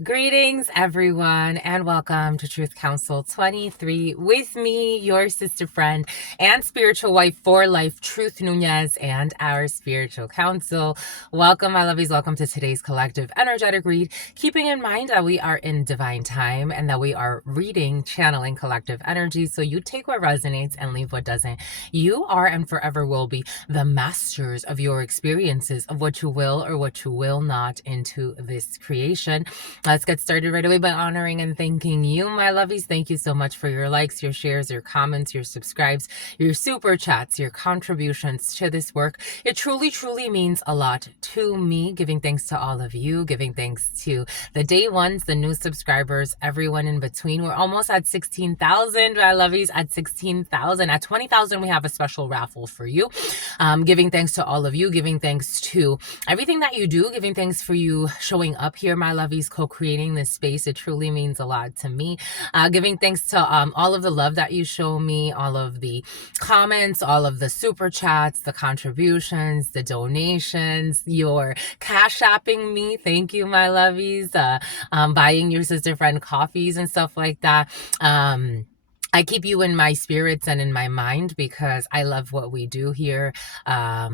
Greetings, everyone, and welcome to Truth Council 23 with me, your sister friend and spiritual wife for life, Truth Nunez, and our spiritual council. Welcome, my lovies. Welcome to today's collective energetic read. Keeping in mind that we are in divine time and that we are reading, channeling collective energy. So you take what resonates and leave what doesn't. You are and forever will be the masters of your experiences, of what you will or what you will not into this creation. Let's get started right away by honoring and thanking you, my lovies. Thank you so much for your likes, your shares, your comments, your subscribes, your super chats, your contributions to this work. It truly, truly means a lot to me. Giving thanks to all of you, giving thanks to the day ones, the new subscribers, everyone in between. We're almost at 16,000, my lovies, at 16,000. At 20,000, we have a special raffle for you. Giving thanks to all of you, giving thanks to everything that you do, giving thanks for you showing up here, my lovies, co-creating this space. It truly means a lot to me. Giving thanks to all of the love that you show me, all of the comments, all of the super chats, the contributions, the donations, your cash-apping me. Thank you, my lovies. Buying your sister friend coffees and stuff like that. I keep you in my spirits and in my mind because I love what we do here. I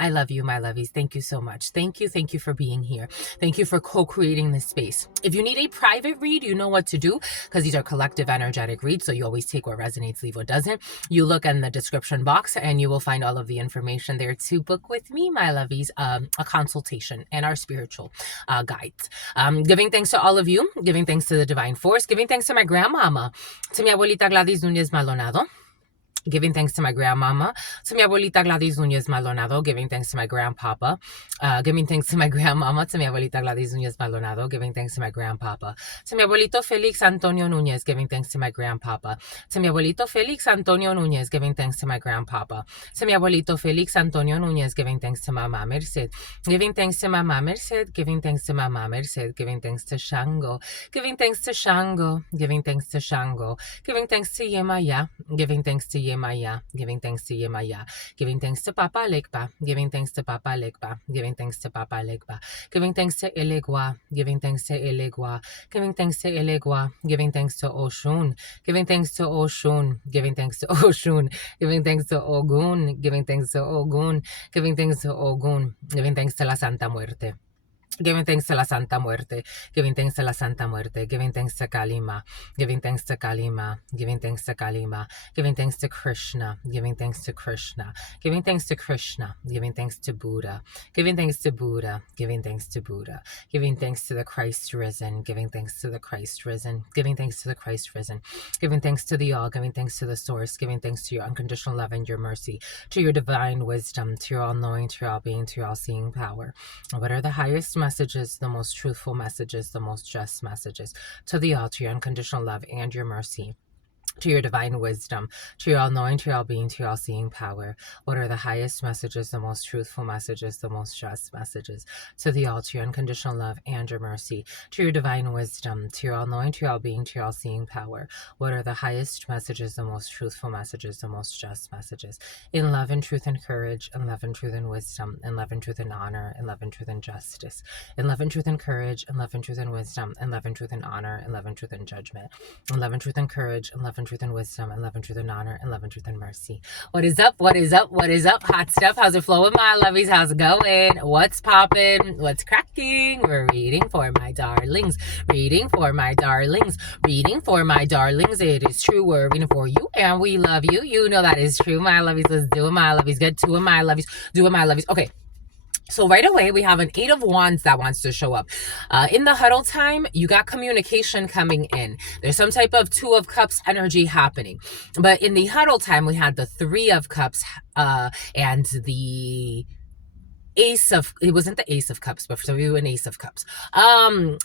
love you, my lovies. Thank you so much. Thank you. Thank you for being here. Thank you for co-creating this space. If you need a private read, you know what to do because these are collective energetic reads. So you always take what resonates, leave what doesn't. You look in the description box and you will find all of the information there to book with me, my lovies, a consultation and our spiritual guides. Giving thanks to all of you, giving thanks to the divine force, giving thanks to my grandmama, to mi abuelita Gladys Núñez Maldonado. Giving thanks to my grandmama, to mi abuelita Gladys Núñez Maldonado, giving thanks to my grandpapa, giving thanks to my grandmama, to mi abuelita Gladys Núñez Maldonado, giving thanks to my grandpapa, to mi abuelito Felix Antonio Núñez, giving thanks to my grandpapa, to mi abuelito Felix Antonio Núñez, giving thanks to my grandpapa, to mi abuelito Felix Antonio Núñez, giving thanks to Mama Merced, giving thanks to Mama Merced, giving thanks to Mama Merced, giving thanks to Shango, giving thanks to Shango, giving thanks to Shango, giving thanks to Yemaya, giving thanks to Yemaya, giving thanks to Yemaya, giving thanks to Papa Legba, giving thanks to Papa Legba, giving thanks to Papa Legba, giving thanks to Elegua, giving thanks to Elegua, giving thanks to Elegua, giving thanks to Oshun, giving thanks to Oshun, giving thanks to Oshun, giving thanks to Ogun, giving thanks to Ogun, giving thanks to Ogun, giving thanks to la Santa Muerte. Giving thanks to la Santa Muerte, giving thanks to la Santa Muerte, giving thanks to Kalima, giving thanks to Kalima, giving thanks to Kalima, giving thanks to Krishna, giving thanks to Krishna, giving thanks to Krishna, giving thanks to Buddha, giving thanks to Buddha, giving thanks to Buddha, giving thanks to the Christ risen, giving thanks to the Christ risen, giving thanks to the Christ risen, giving thanks to the all, giving thanks to the source, giving thanks to your unconditional love and your mercy, to your divine wisdom, to your all-knowing, to your all-being, to your all-seeing power. What are the highest messages, the most truthful messages, the most just messages? To the all, to your unconditional love and your mercy, to your divine wisdom, to your all-knowing, to your all-being, to your all-seeing power. What are the highest messages, the most truthful messages, the most just messages? To the all, to your unconditional love and your mercy, to your divine wisdom, to your all-knowing, to your all-being, to your all-seeing power. What are the highest messages, the most truthful messages, the most just messages? In love and truth and courage, in love and truth and wisdom, in love and truth and honor, in love and truth and justice, in love and truth and courage, in love and truth and wisdom, in love and truth and honor, in love and truth and judgment, in love and truth and courage, in love and truth and wisdom, and love and truth and honor, and love and truth and mercy. What is up? What is up? What is up? Hot stuff. How's it flowing, my lovies? How's it going? What's popping? What's cracking? We're reading for my darlings. Reading for my darlings. Reading for my darlings. It is true. We're reading for you, and we love you. You know that is true, my lovies. Let's do it, my lovies. Get to it, my lovies. Do it, my lovies. Okay. So right away, we have an 8 of Wands that wants to show up. In the huddle time, you got communication coming in. There's some type of 2 of Cups energy happening. But in the huddle time, we had the 3 of Cups and the it wasn't the Ace of Cups, but for some of you, an Ace of Cups.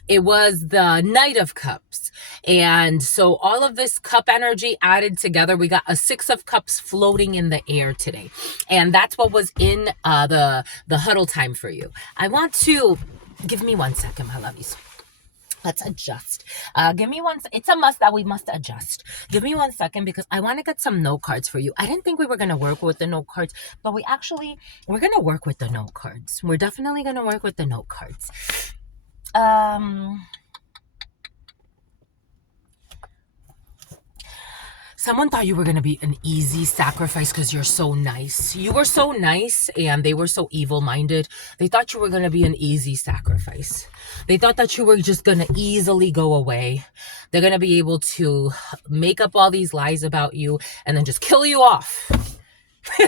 It was the Knight of Cups. And so all of this cup energy added together, we got a 6 of Cups floating in the air today. And that's what was in the huddle time for you. I want to, give me 1 second, my lovies. Let's adjust. Give me one. It's a must that we must adjust. Give me 1 second because I want to get some note cards for you. I didn't think we were going to work with the note cards, but we're going to work with the note cards. We're definitely going to work with the note cards. Um, Someone thought you were going to be an easy sacrifice because you're so nice. You were so nice and they were so evil minded. They thought you were going to be an easy sacrifice. They thought that you were just going to easily go away. They're going to be able to make up all these lies about you and then just kill you off. You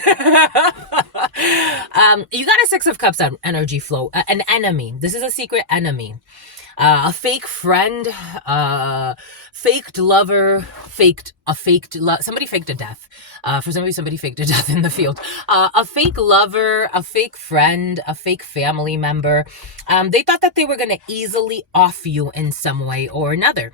got a Six of Cups on energy flow, an enemy. This is a secret enemy. A fake friend, faked lover, somebody faked a death. For somebody faked a death in the field. A fake lover, a fake friend, a fake family member. They thought that they were going to easily off you in some way or another.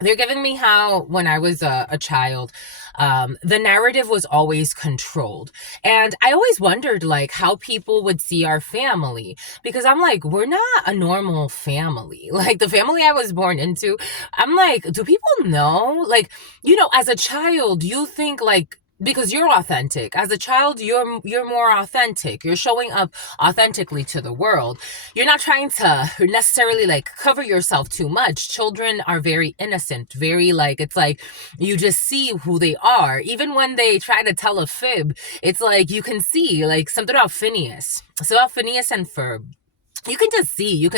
They're giving me how when I was a child, the narrative was always controlled. And I always wondered like how people would see our family, because I'm like, we're not a normal family. Like the family I was born into, I'm like, do people know? Like, as a child, you think like, because you're authentic. As a child, you're more authentic. You're showing up authentically to the world. You're not trying to necessarily like cover yourself too much. Children are very innocent, very like, it's like you just see who they are. Even when they try to tell a fib, it's like you can see like something about Phineas. So about Phineas and Ferb. You can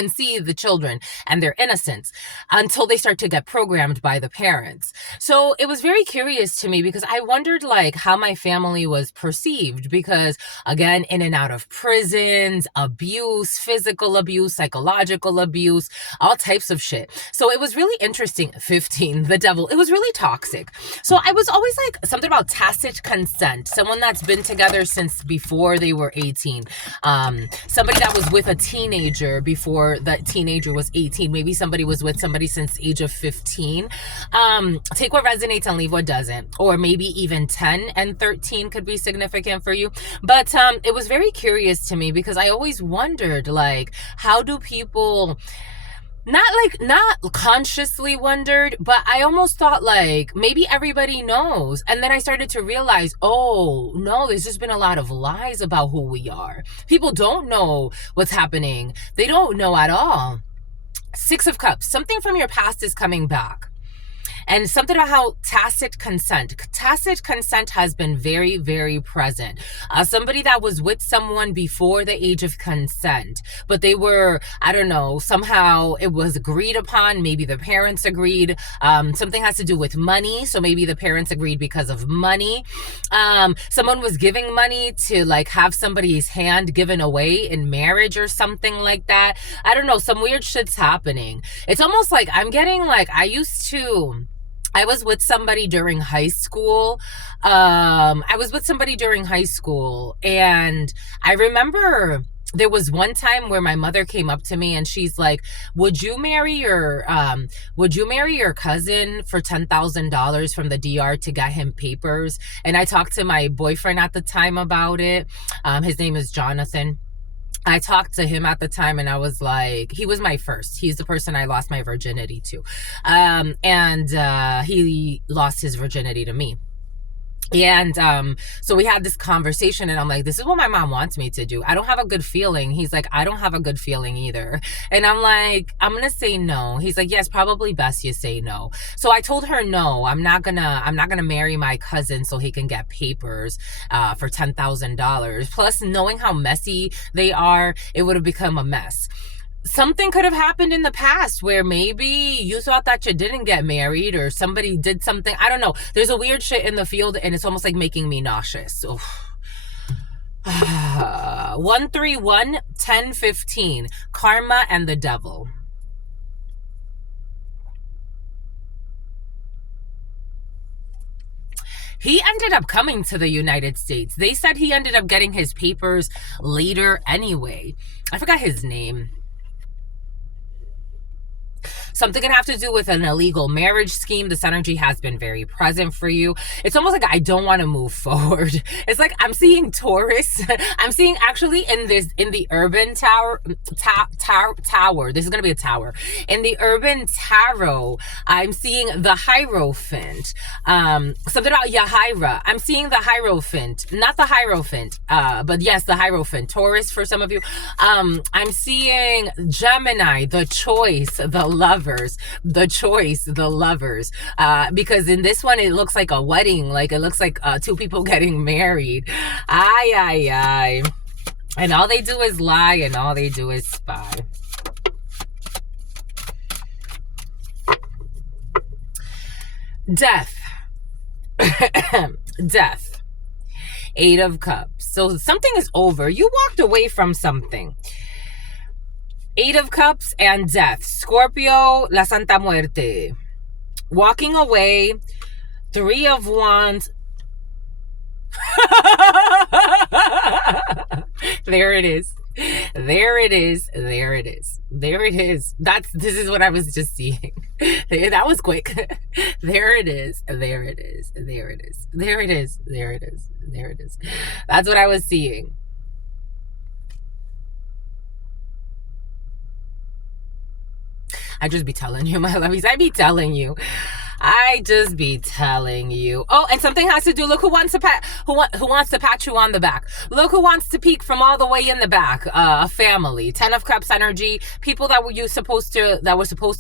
see the children and their innocence until they start to get programmed by the parents. So it was very curious to me because I wondered like how my family was perceived, because again, in and out of prisons, abuse, physical abuse, psychological abuse, all types of shit. So it was really interesting. 15, the devil, it was really toxic. So I was always like something about tacit consent, someone that's been together since before they were 18, somebody that was with a teenager before that teenager was 18. Maybe somebody was with somebody since age of 15. Take what resonates and leave what doesn't. Or maybe even 10 and 13 could be significant for you. But it was very curious to me because I always wondered, like, how do people... not consciously wondered, but I almost thought like maybe everybody knows. And then I started to realize, oh no, there's just been a lot of lies about who we are. People don't know what's happening. They don't know at all. Six of Cups, something from your past is coming back. And something about how tacit consent has been very, very present. Somebody that was with someone before the age of consent, but they were, I don't know, somehow it was agreed upon. Maybe the parents agreed. Something has to do with money. So maybe the parents agreed because of money. Someone was giving money to like have somebody's hand given away in marriage or something like that. I don't know. Some weird shit's happening. It's almost like I'm getting like, I was with somebody during high school. And I remember there was one time where my mother came up to me and she's like, would you marry your cousin for $10,000 from the DR to get him papers? And I talked to my boyfriend at the time about it. His name is Jonathan. I talked to him at the time and I was like, he was my first. He's the person I lost my virginity to. He lost his virginity to me. And so we had this conversation and I'm like, this is what my mom wants me to do. I don't have a good feeling. He's like, I don't have a good feeling either. And I'm like, I'm gonna say no. He's like, yes, probably best you say no. So I told her no, I'm not gonna marry my cousin so he can get papers for $10,000. Plus, knowing how messy they are, it would have become a mess. Something could have happened in the past where maybe you thought that you didn't get married or somebody did something. I don't know. There's a weird shit in the field and it's almost like making me nauseous. 131 10 15, karma and the devil. He ended up coming to the United States. They said he ended up getting his papers later anyway. I forgot his name. Something can have to do with an illegal marriage scheme. This energy has been very present for you. It's almost like I don't want to move forward. It's like I'm seeing Taurus. I'm seeing actually in the urban tower. This is going to be a tower. In the urban tarot, I'm seeing the Hierophant. Something about Yahaira. I'm seeing the Hierophant. Not the Hierophant, but yes, the Hierophant. Taurus for some of you. I'm seeing Gemini, the choice, the lovers, the choice, the lovers. Because in this one, it looks like a wedding. Like it looks like two people getting married. Ay, ay, ay. And all they do is lie and all they do is spy. Death. Death. 8 of Cups. So something is over. You walked away from something. 8 of Cups and death. Scorpio, La Santa Muerte. Walking away. 3 of Wands. There it is. There it is. There it is. There it is. This is what I was just seeing. That was quick. There it is. There it is. There it is. There it is. There it is. There it is. That's what I was seeing. I just be telling you, my lovies. I be telling you. I just be telling you. Oh, and something has to do. Look who wants to pat you on the back. Look who wants to peek from all the way in the back. A family. 10 of Cups energy. People that were supposed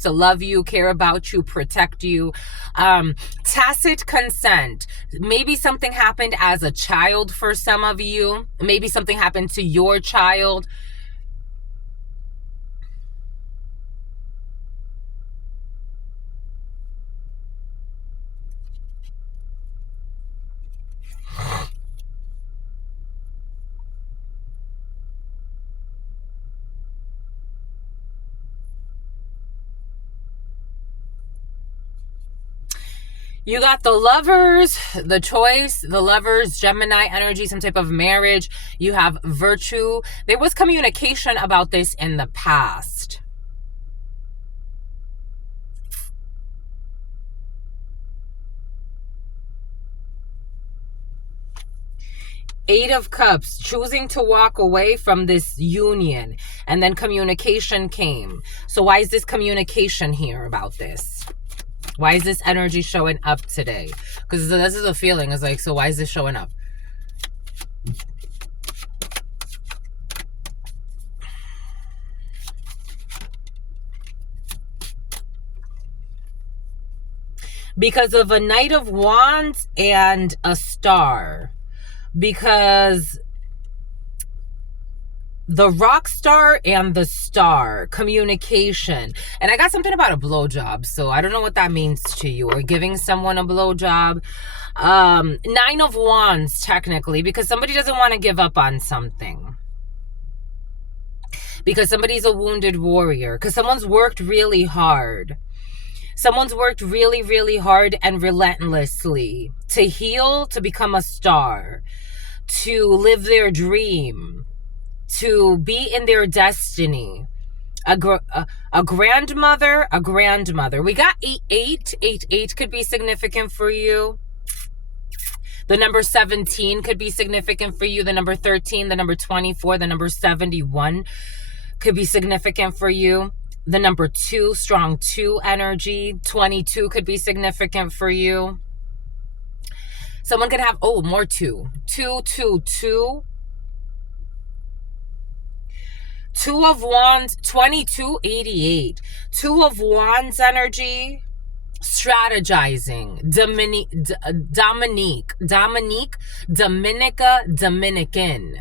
to love you, care about you, protect you. Tacit consent. Maybe something happened as a child for some of you. Maybe something happened to your child. You got the lovers, the choice, the lovers, Gemini energy, some type of marriage. You have virtue. There was communication about this in the past. Eight of Cups, choosing to walk away from this union. And then communication came. So why is this communication here about this? Why is this energy showing up today? Because this is a feeling. It's like, so why is this showing up? Because of a Knight of Wands and a Star. Because the rock star and the star, communication. And I got something about a blowjob, so I don't know what that means to you, or giving someone a blowjob. 9 of Wands, technically, because somebody doesn't want to give up on something. Because somebody's a wounded warrior. Because someone's worked really hard. Someone's worked really, really hard and relentlessly to heal, to become a star, to live their dream, to be in their destiny. A grandmother, a grandmother. We got 8-8. 8-8 could be significant for you. The number 17 could be significant for you. The number 13, the number 24, the number 71 could be significant for you. The number 2, strong 2 energy. 22 could be significant for you. Someone could have, more 2. 2, 2, 2. 2 of Wands, 2288. 2 of Wands energy, strategizing. Dominique, Dominica, Dominican.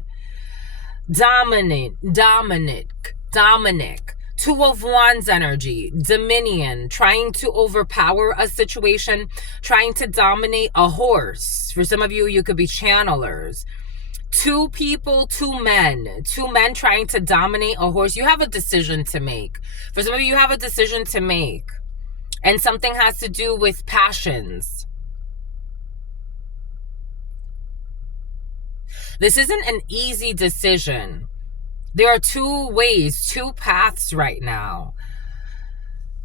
Dominic. 2 of Wands energy, dominion, trying to overpower a situation, trying to dominate a horse. For some of you, you could be channelers. 2 people, 2 men. 2 men trying to dominate a horse. You have a decision to make. For some of you, you have a decision to make. And something has to do with passions. This isn't an easy decision. There are 2 ways, 2 paths right now.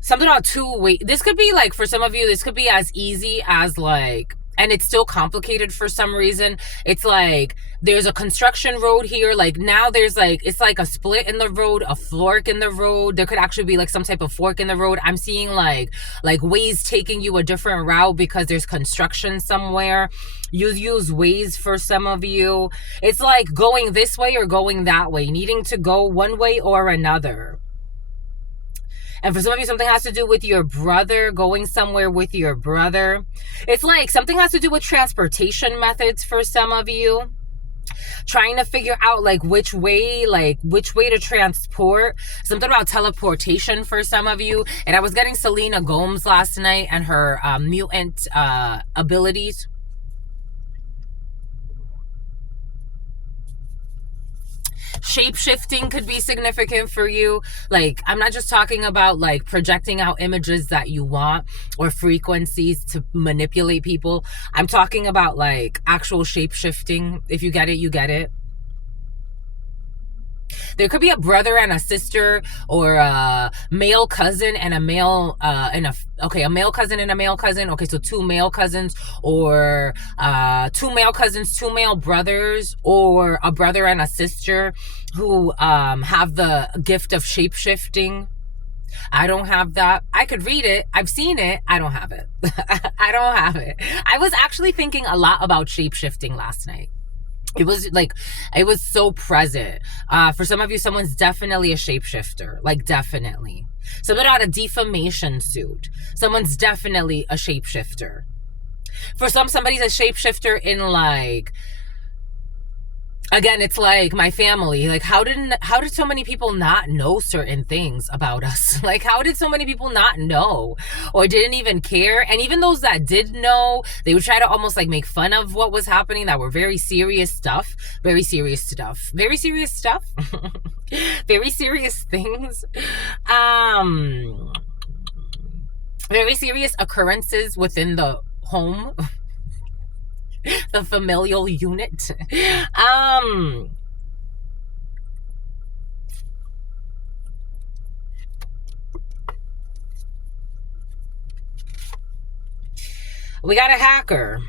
something about two-way. This could be like, for some of you, this could be as easy as like, and it's still complicated for some reason. It's like there's a construction road here. Like now there's like, it's like a split in the road, a fork in the road. There could actually be like some type of fork in the road. I'm seeing like Waze taking you a different route because there's construction somewhere. You use Waze for some of you. It's like going this way or going that way, needing to go one way or another. And for some of you, something has to do with your brother, going somewhere with your brother. It's like something has to do with transportation methods for some of you. Trying to figure out like which way to transport. Something about teleportation for some of you. And I was getting Selena Gomez last night and her mutant abilities. Shape-shifting could be significant for you. Like, I'm not just talking about like projecting out images that you want or frequencies to manipulate people. I'm talking about like actual shape-shifting. If you get it, you get it. There could be a brother and a sister, or a male cousin and a male a male cousin and a male cousin. Okay, so two male cousins, or two male cousins, two male brothers, or a brother and a sister who have the gift of shape-shifting. I don't have that. I could read it. I've seen it. I don't have it. I don't have it. I was actually thinking a lot about shape-shifting last night. It was so present. For some of you, someone's definitely a shapeshifter. Like, definitely. Someone out a defamation suit. Someone's definitely a shapeshifter. For somebody's a shapeshifter in like, again, it's like my family. Like, how did so many people not know certain things about us? Like, how did so many people not know or didn't even care? And even those that did know, they would try to almost like make fun of what was happening, that were very serious stuff. Very serious stuff. Very serious stuff. Very serious things. Very serious occurrences within the home. The familial unit. We got a hacker.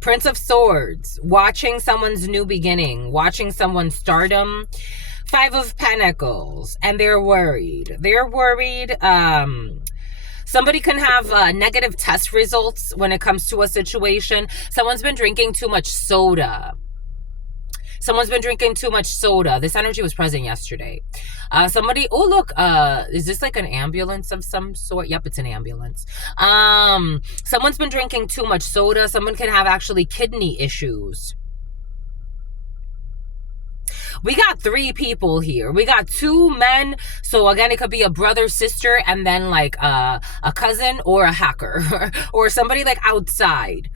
Prince of Swords. Watching someone's new beginning. Watching someone's stardom. Five of Pentacles. And they're worried. They're worried. Somebody can have negative test results when it comes to a situation. Someone's been drinking too much soda. Someone's been drinking too much soda. This energy was present yesterday. Somebody, oh look, is this like an ambulance of some sort? Yep, it's an ambulance. Someone's been drinking too much soda. Someone can have actually kidney issues. We got three people here. We got two men. So again, it could be a brother, sister, and then like a cousin or a hacker or somebody like outside.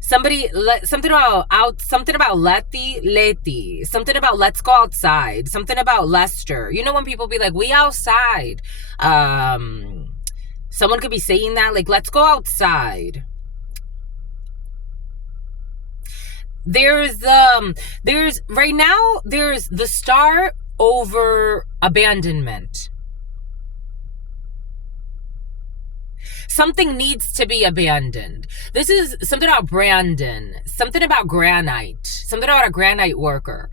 Something about Leti, something about let's go outside, something about Lester. You know when people be like, we outside. Someone could be saying that, like, let's go outside. There's right now, there's the star over abandonment. Something needs to be abandoned. This is something about Brandon, something about granite, something about a granite worker.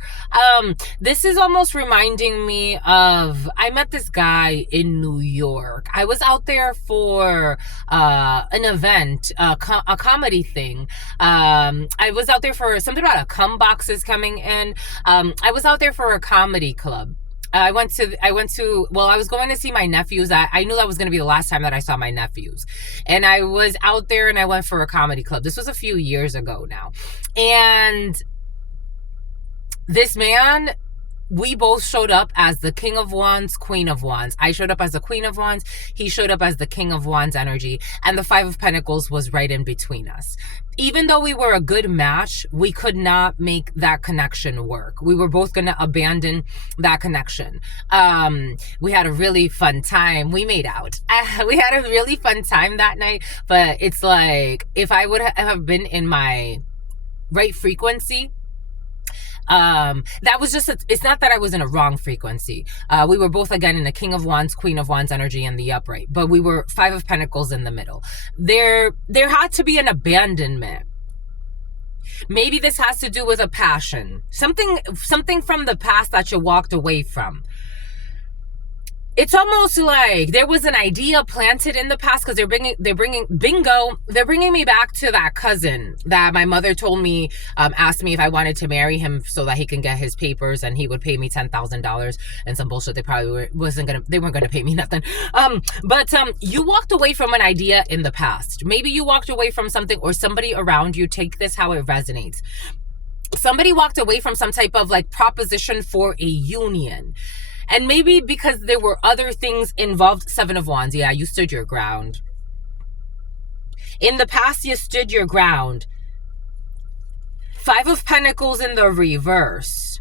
This is almost reminding me of, I met this guy in New York. I was out there for an event, a comedy thing. I was out there for something about a cum boxes coming in. I was out there for a comedy club. I was going to see my nephews. I knew that was going to be the last time that I saw my nephews. And I was out there and I went for a comedy club. This was a few years ago now. And this man, we both showed up as the King of Wands, Queen of Wands. I showed up as the Queen of Wands. He showed up as the King of Wands energy. And the Five of Pentacles was right in between us. Even though we were a good match, we could not make that connection work. We were both going to abandon that connection. We had a really fun time. We made out. We had a really fun time that night. But it's like, if I would have been in my right frequency, That was just, it's not that I was in a wrong frequency. We were both, again, in the King of Wands, Queen of Wands energy and the upright, but we were Five of Pentacles in the middle. There had to be an abandonment. Maybe this has to do with a passion, something from the past that you walked away from. It's almost like there was an idea planted in the past, because they're bringing me back to that cousin that my mother told me, asked me if I wanted to marry him so that he can get his papers and he would pay me $10,000 and some bullshit. They probably they weren't gonna pay me nothing. But you walked away from an idea in the past. Maybe you walked away from something, or somebody around you, take this how it resonates. Somebody walked away from some type of like proposition for a union. And maybe because there were other things involved. Seven of Wands. Yeah, you stood your ground. In the past, you stood your ground. Five of Pentacles in the reverse.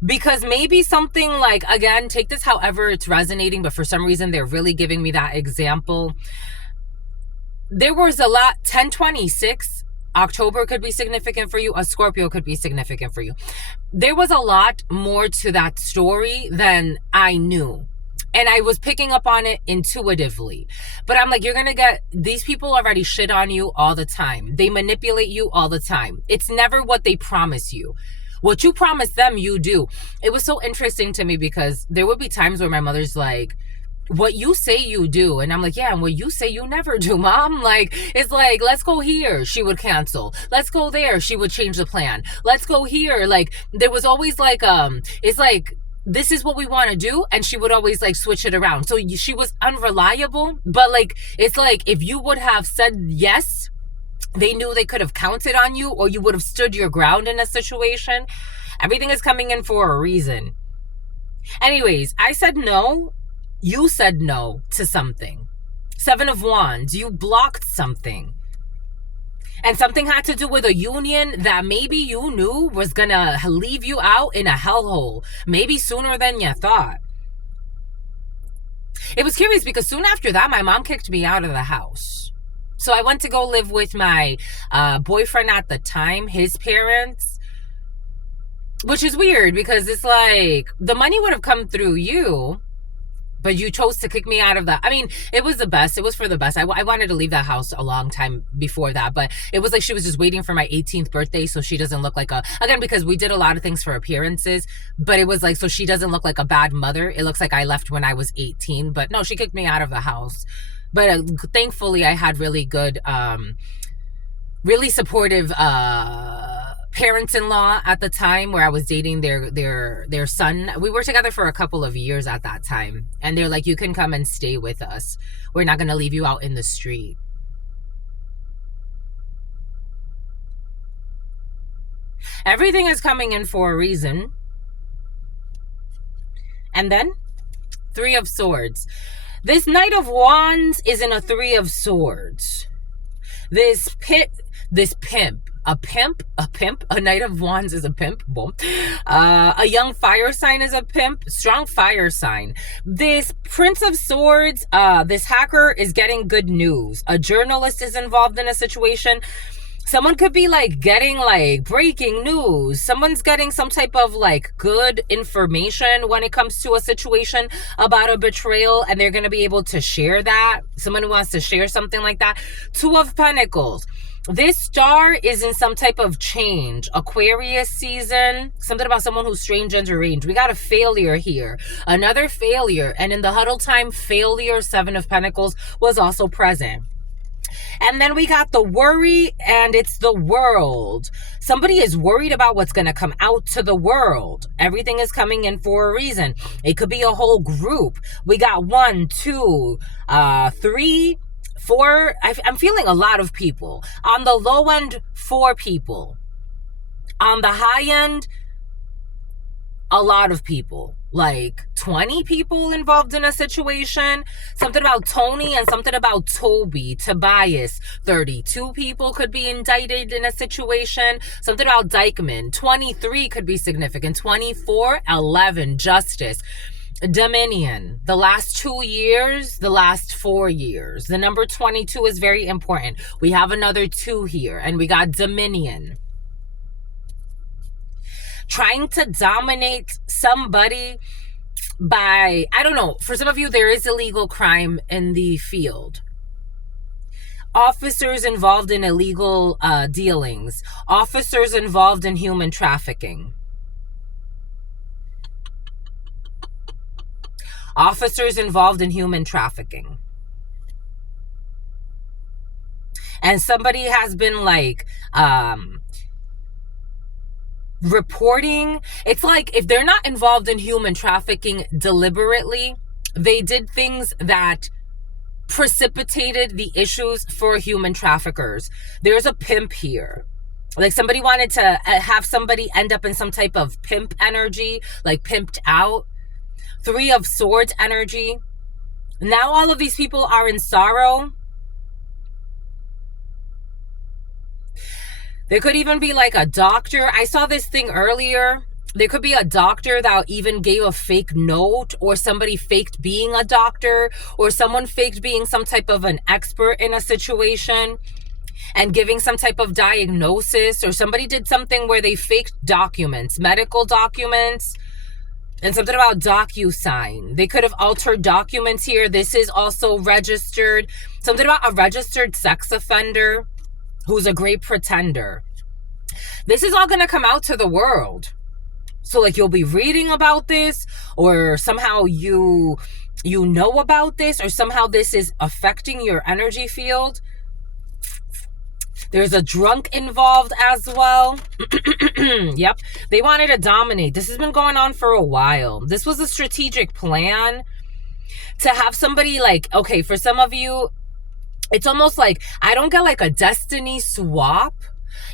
Because maybe something like, again, take this however it's resonating, but for some reason, they're really giving me that example. There was a lot. 1026. October could be significant for you. A Scorpio could be significant for you. There was a lot more to that story than I knew. And I was picking up on it intuitively. But I'm like, you're going to get, these people already shit on you all the time. They manipulate you all the time. It's never what they promise you. What you promise them, you do. It was so interesting to me because there would be times where my mother's like, what you say you do. And I'm like, yeah, and what you say you never do, Mom. Like, it's like, let's go here. She would cancel. Let's go there. She would change the plan. Let's go here. Like, there was always like, it's like, this is what we want to do. And she would always like switch it around. So she was unreliable. But like, it's like, if you would have said yes, they knew they could have counted on you, or you would have stood your ground in a situation. Everything is coming in for a reason. Anyways, I said no. You said no to something. Seven of Wands, you blocked something. And something had to do with a union that maybe you knew was gonna leave you out in a hellhole. Maybe sooner than you thought. It was curious because soon after that, my mom kicked me out of the house. So I went to go live with my boyfriend at the time, his parents. Which is weird because it's like, the money would have come through you, but you chose to kick me out of that. I mean, it was the best. It was for the best. I wanted to leave that house a long time before that, but it was like she was just waiting for my 18th birthday so she doesn't look like a, again, because we did a lot of things for appearances, but it was like, so she doesn't look like a bad mother. It looks like I left when I was 18, but no, she kicked me out of the house. But thankfully, I had really good, really supportive parents-in-law at the time where I was dating their son. We were together for a couple of years at that time. And they're like, you can come and stay with us. We're not going to leave you out in the street. Everything is coming in for a reason. And then, Three of Swords. This Knight of Wands is in a Three of Swords. This pimp. A Knight of Wands is a pimp. Boom. A young fire sign is a pimp. Strong fire sign. This Prince of Swords, this hacker is getting good news. A journalist is involved in a situation. Someone could be like getting like breaking news. Someone's getting some type of like good information when it comes to a situation about a betrayal, and they're going to be able to share that. Someone who wants to share something like that. Two of Pentacles. This star is in some type of change. Aquarius season. Something about someone who's strange and deranged. We got a failure here. Another failure. And in the huddle time, failure, Seven of Pentacles, was also present. And then we got the worry, and it's the world. Somebody is worried about what's going to come out to the world. Everything is coming in for a reason. It could be a whole group. We got 1, 2, 3, 4. I'm feeling a lot of people. On the low end, 4 people. On the high end, a lot of people. Like 20 people involved in a situation. Something about Tony and something about Toby, Tobias. 32 people could be indicted in a situation. Something about Dykeman. 23 could be significant. 24, 11, Justice. Dominion. The last 2 years, the last 4 years. The number 22 is very important. We have another 2 here, and we got Dominion. trying to dominate somebody by, I don't know, for some of you, there is illegal crime in the field. Officers involved in illegal dealings, officers involved in human trafficking, officers involved in human trafficking. And somebody has been like reporting. It's like if they're not involved in human trafficking deliberately, they did things that precipitated the issues for human traffickers. There's a pimp here. Like somebody wanted to have somebody end up in some type of pimp energy, like pimped out. 3 of Swords energy. Now all of these people are in sorrow. There could even be like a doctor. I saw this thing earlier. There could be a doctor that even gave a fake note, or somebody faked being a doctor, or someone faked being some type of an expert in a situation and giving some type of diagnosis, or somebody did something where they faked documents, medical documents, and something about DocuSign. They could have altered documents here. This is also registered. Something about a registered sex offender who's a great pretender. This is all going to come out to the world. So like you'll be reading about this, or somehow you know about this, or somehow this is affecting your energy field. There's a drunk involved as well. Yep. They wanted to dominate. This has been going on for a while. This was a strategic plan to have somebody like, okay, for some of you, it's almost like, I don't get like a destiny swap,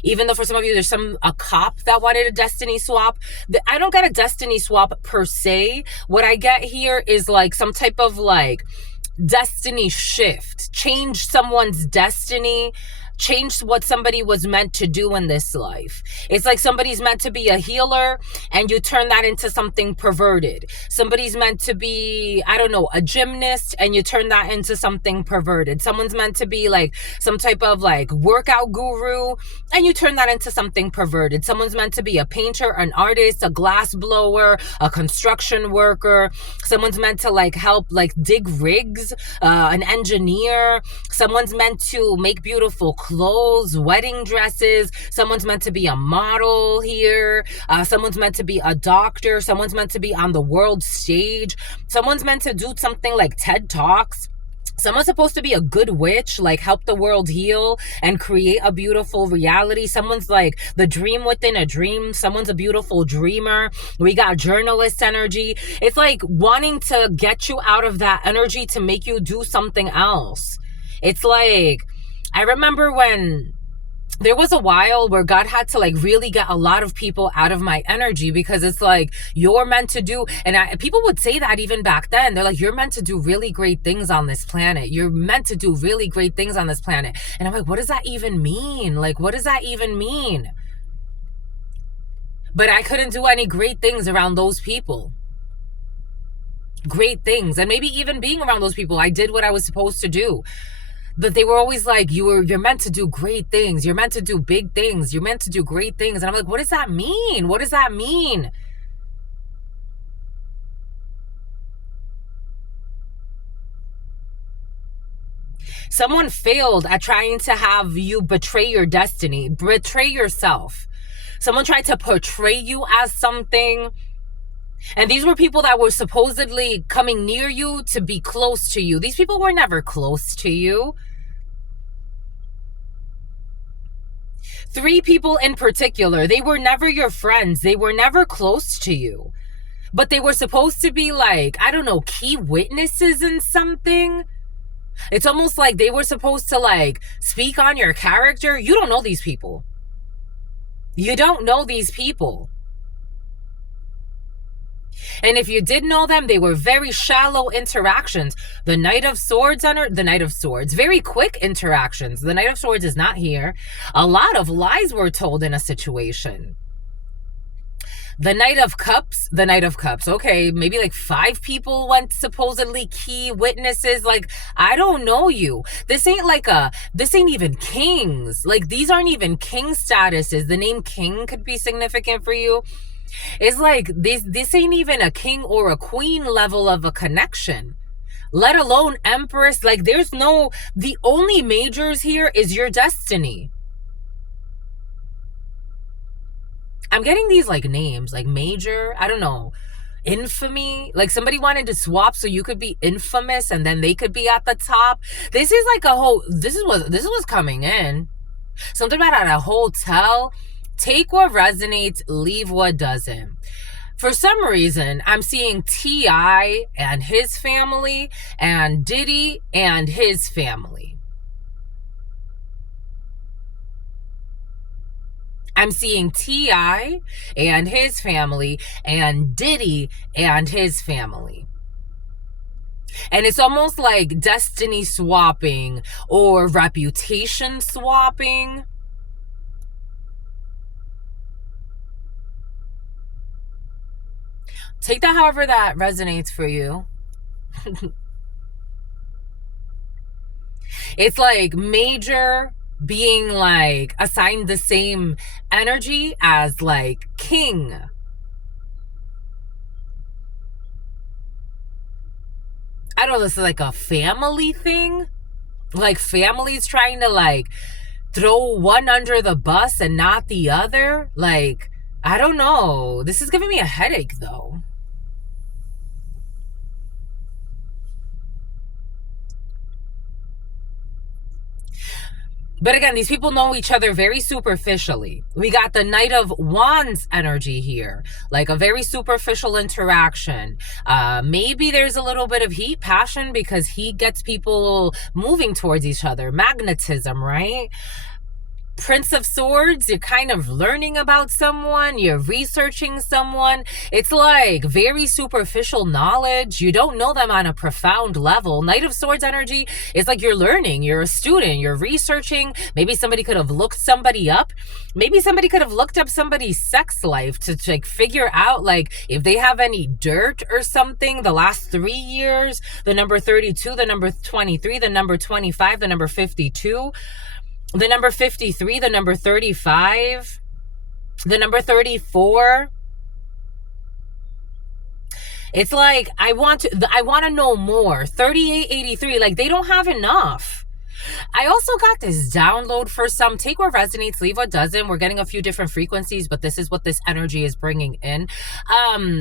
even though for some of you there's a cop that wanted a destiny swap. I don't get a destiny swap per se. What I get here is like some type of like destiny shift, change someone's destiny, change what somebody was meant to do in this life. It's like somebody's meant to be a healer and you turn that into something perverted. Somebody's meant to be, I don't know, a gymnast and you turn that into something perverted. Someone's meant to be like some type of like workout guru and you turn that into something perverted. Someone's meant to be a painter, an artist, a glass blower, a construction worker. Someone's meant to like help like dig rigs, an engineer. Someone's meant to make beautiful clothes, wedding dresses. Someone's meant to be a model here. Someone's meant to be a doctor. Someone's meant to be on the world stage. Someone's meant to do something like TED Talks. Someone's supposed to be a good witch, like help the world heal and create a beautiful reality. Someone's like the dream within a dream. Someone's a beautiful dreamer. We got journalist energy. It's like wanting to get you out of that energy to make you do something else. It's like, I remember when there was a while where God had to like really get a lot of people out of my energy, because it's like you're meant to do, and people would say that even back then. They're like, you're meant to do really great things on this planet. You're meant to do really great things on this planet. And I'm like, what does that even mean? Like, what does that even mean? But I couldn't do any great things around those people. Great things. And maybe even being around those people, I did what I was supposed to do. But they were always like, you're meant to do great things. You're meant to do big things. You're meant to do great things. And I'm like, what does that mean? What does that mean? Someone failed at trying to have you betray your destiny, betray yourself. Someone tried to portray you as something. And these were people that were supposedly coming near you to be close to you. These people were never close to you. 3 people in particular, they were never your friends. They were never close to you. But they were supposed to be like, I don't know, key witnesses in something. It's almost like they were supposed to like speak on your character. You don't know these people. You don't know these people. And if you did know them, they were very shallow interactions. The Knight of Swords, very quick interactions. The Knight of Swords is not here. A lot of lies were told in a situation. The Knight of Cups, okay, maybe like 5 people went supposedly key witnesses. Like, I don't know you. This ain't even kings. Like, these aren't even king statuses. The name king could be significant for you. It's like this ain't even a king or a queen level of a connection, let alone empress. Like there's no, the only majors here is your destiny. I'm getting these like names, like major, I don't know, infamy. Like somebody wanted to swap so you could be infamous and then they could be at the top. This is like a whole, this is what's coming in. Something about at a hotel. Take what resonates, leave what doesn't. For some reason, I'm seeing T.I. and his family and Diddy and his family. I'm seeing T.I. and his family and Diddy and his family. And it's almost like destiny swapping or reputation swapping. Take that however that resonates for you. It's like major being like assigned the same energy as like king. I don't know, this is like a family thing. Like families trying to like throw one under the bus and not the other. Like, I don't know. This is giving me a headache though. But again, these people know each other very superficially. We got the Knight of Wands energy here, like a very superficial interaction. Maybe there's a little bit of heat, passion, because he gets people moving towards each other. Magnetism, right? Prince of Swords, you're kind of learning about someone, you're researching someone. It's like very superficial knowledge. You don't know them on a profound level. Knight of Swords energy is like you're learning, you're a student, you're researching. Maybe somebody could have looked somebody up. Maybe somebody could have looked up somebody's sex life to like figure out like if they have any dirt or something the last 3 years. The number 32, the number 23, the number 25, the number 52. The number 53, the number 35, the number 34. It's like, I want to know more. 3883, like they don't have enough. I also got this download for some. Take what resonates, leave what doesn't. We're getting a few different frequencies, but this is what this energy is bringing in.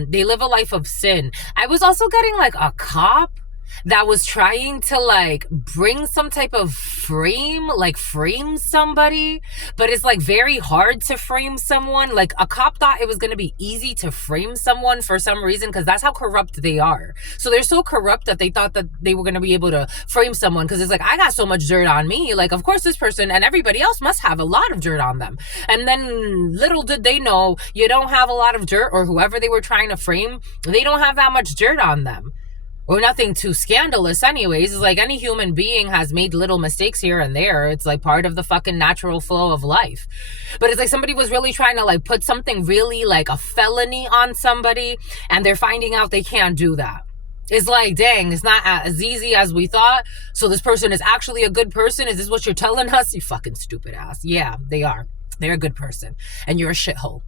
They live a life of sin. I was also getting like a cop that was trying to like bring some type of frame, like frame somebody, but it's like very hard to frame someone. Like a cop thought it was going to be easy to frame someone for some reason, because that's how corrupt they are. So they're so corrupt that they thought that they were going to be able to frame someone, because it's like, I got so much dirt on me, like of course this person and everybody else must have a lot of dirt on them. And then little did they know, you don't have a lot of dirt, or whoever they were trying to frame, they don't have that much dirt on them. Or nothing too scandalous anyways. It's like any human being has made little mistakes here and there. It's like part of the fucking natural flow of life. But it's like somebody was really trying to like put something really like a felony on somebody, and they're finding out they can't do that. It's like, dang, it's not as easy as we thought. So this person is actually a good person? Is this what you're telling us? You fucking stupid ass. Yeah, they are. They're a good person. And you're a shithole.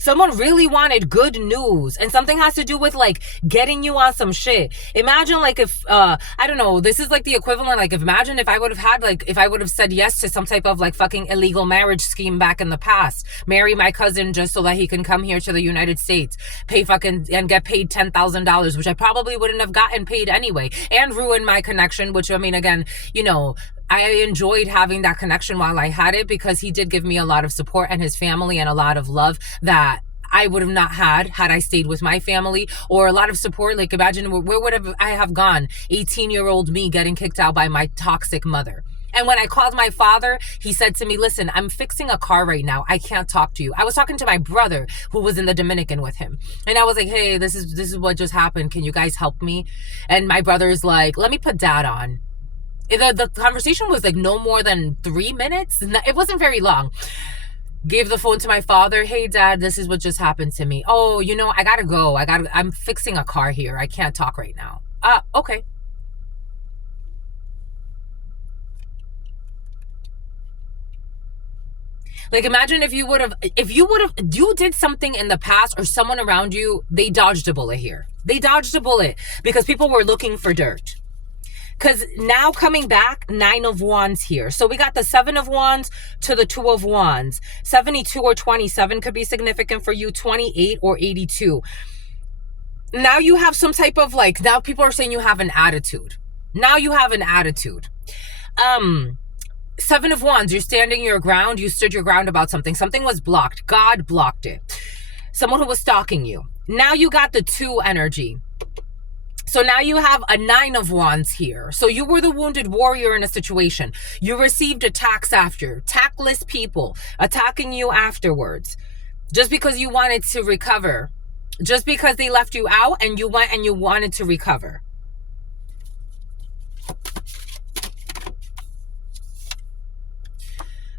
Someone really wanted good news, and something has to do with like getting you on some shit. Imagine like if I don't know, this is like the equivalent, like imagine if I would have had like, if I would have said yes to some type of like fucking illegal marriage scheme back in the past. Marry my cousin just so that he can come here to the United States, pay fucking and get paid $10,000, which I probably wouldn't have gotten paid anyway, and ruin my connection, which I mean, again, you know, I enjoyed having that connection while I had it, because he did give me a lot of support, and his family, and a lot of love that I would have not had I stayed with my family, or a lot of support. Like imagine where would I have gone? 18-year-old me getting kicked out by my toxic mother. And when I called my father, he said to me, listen, I'm fixing a car right now. I can't talk to you. I was talking to my brother who was in the Dominican with him. And I was like, hey, this is what just happened. Can you guys help me? And my brother's like, let me put dad on. The conversation was like no more than 3 minutes. It wasn't very long. Gave the phone to my father. Hey, dad, this is what just happened to me. Oh, you know, I gotta go. I'm fixing a car here. I can't talk right now. Okay. Like, imagine if you did something in the past, or someone around you, they dodged a bullet here. They dodged a bullet because people were looking for dirt. Because now coming back, 9 of Wands here. So we got the 7 of Wands to the 2 of Wands. 72 or 27 could be significant for you. 28 or 82. Now you have some type of like, now people are saying you have an attitude. Now you have an attitude. 7 of Wands, you're standing your ground. You stood your ground about something. Something was blocked. God blocked it. Someone who was stalking you. Now you got the 2 energy. So now you have a 9 of Wands here. So you were the wounded warrior in a situation. You received attacks after. Tactless people attacking you afterwards. Just because you wanted to recover. Just because they left you out and you went and you wanted to recover.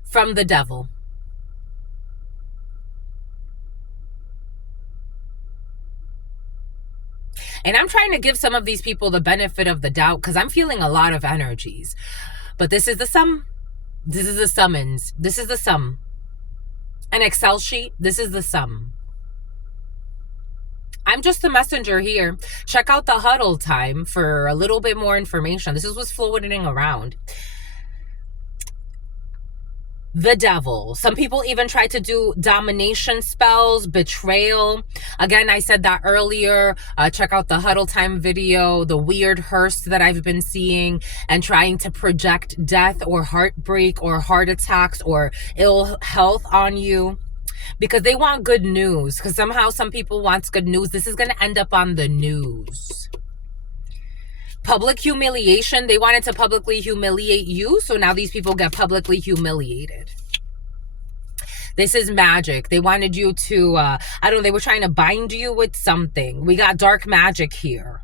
From the devil. And I'm trying to give some of these people the benefit of the doubt because I'm feeling a lot of energies. But this is the sum. This is the summons. This is the sum. An Excel sheet. This is the sum. I'm just the messenger here. Check out the huddle time for a little bit more information. This is what's floating around. The devil. Some people even try to do domination spells, betrayal. Again, I said that earlier. Check out the huddle time video, the weird hearse that I've been seeing, and trying to project death or heartbreak or heart attacks or ill health on you. Because they want good news. Because somehow some people want good news. This is going to end up on the news. Public humiliation. They wanted to publicly humiliate you. So now these people get publicly humiliated. This is magic. They wanted you to, I don't know, they were trying to bind you with something. We got dark magic here.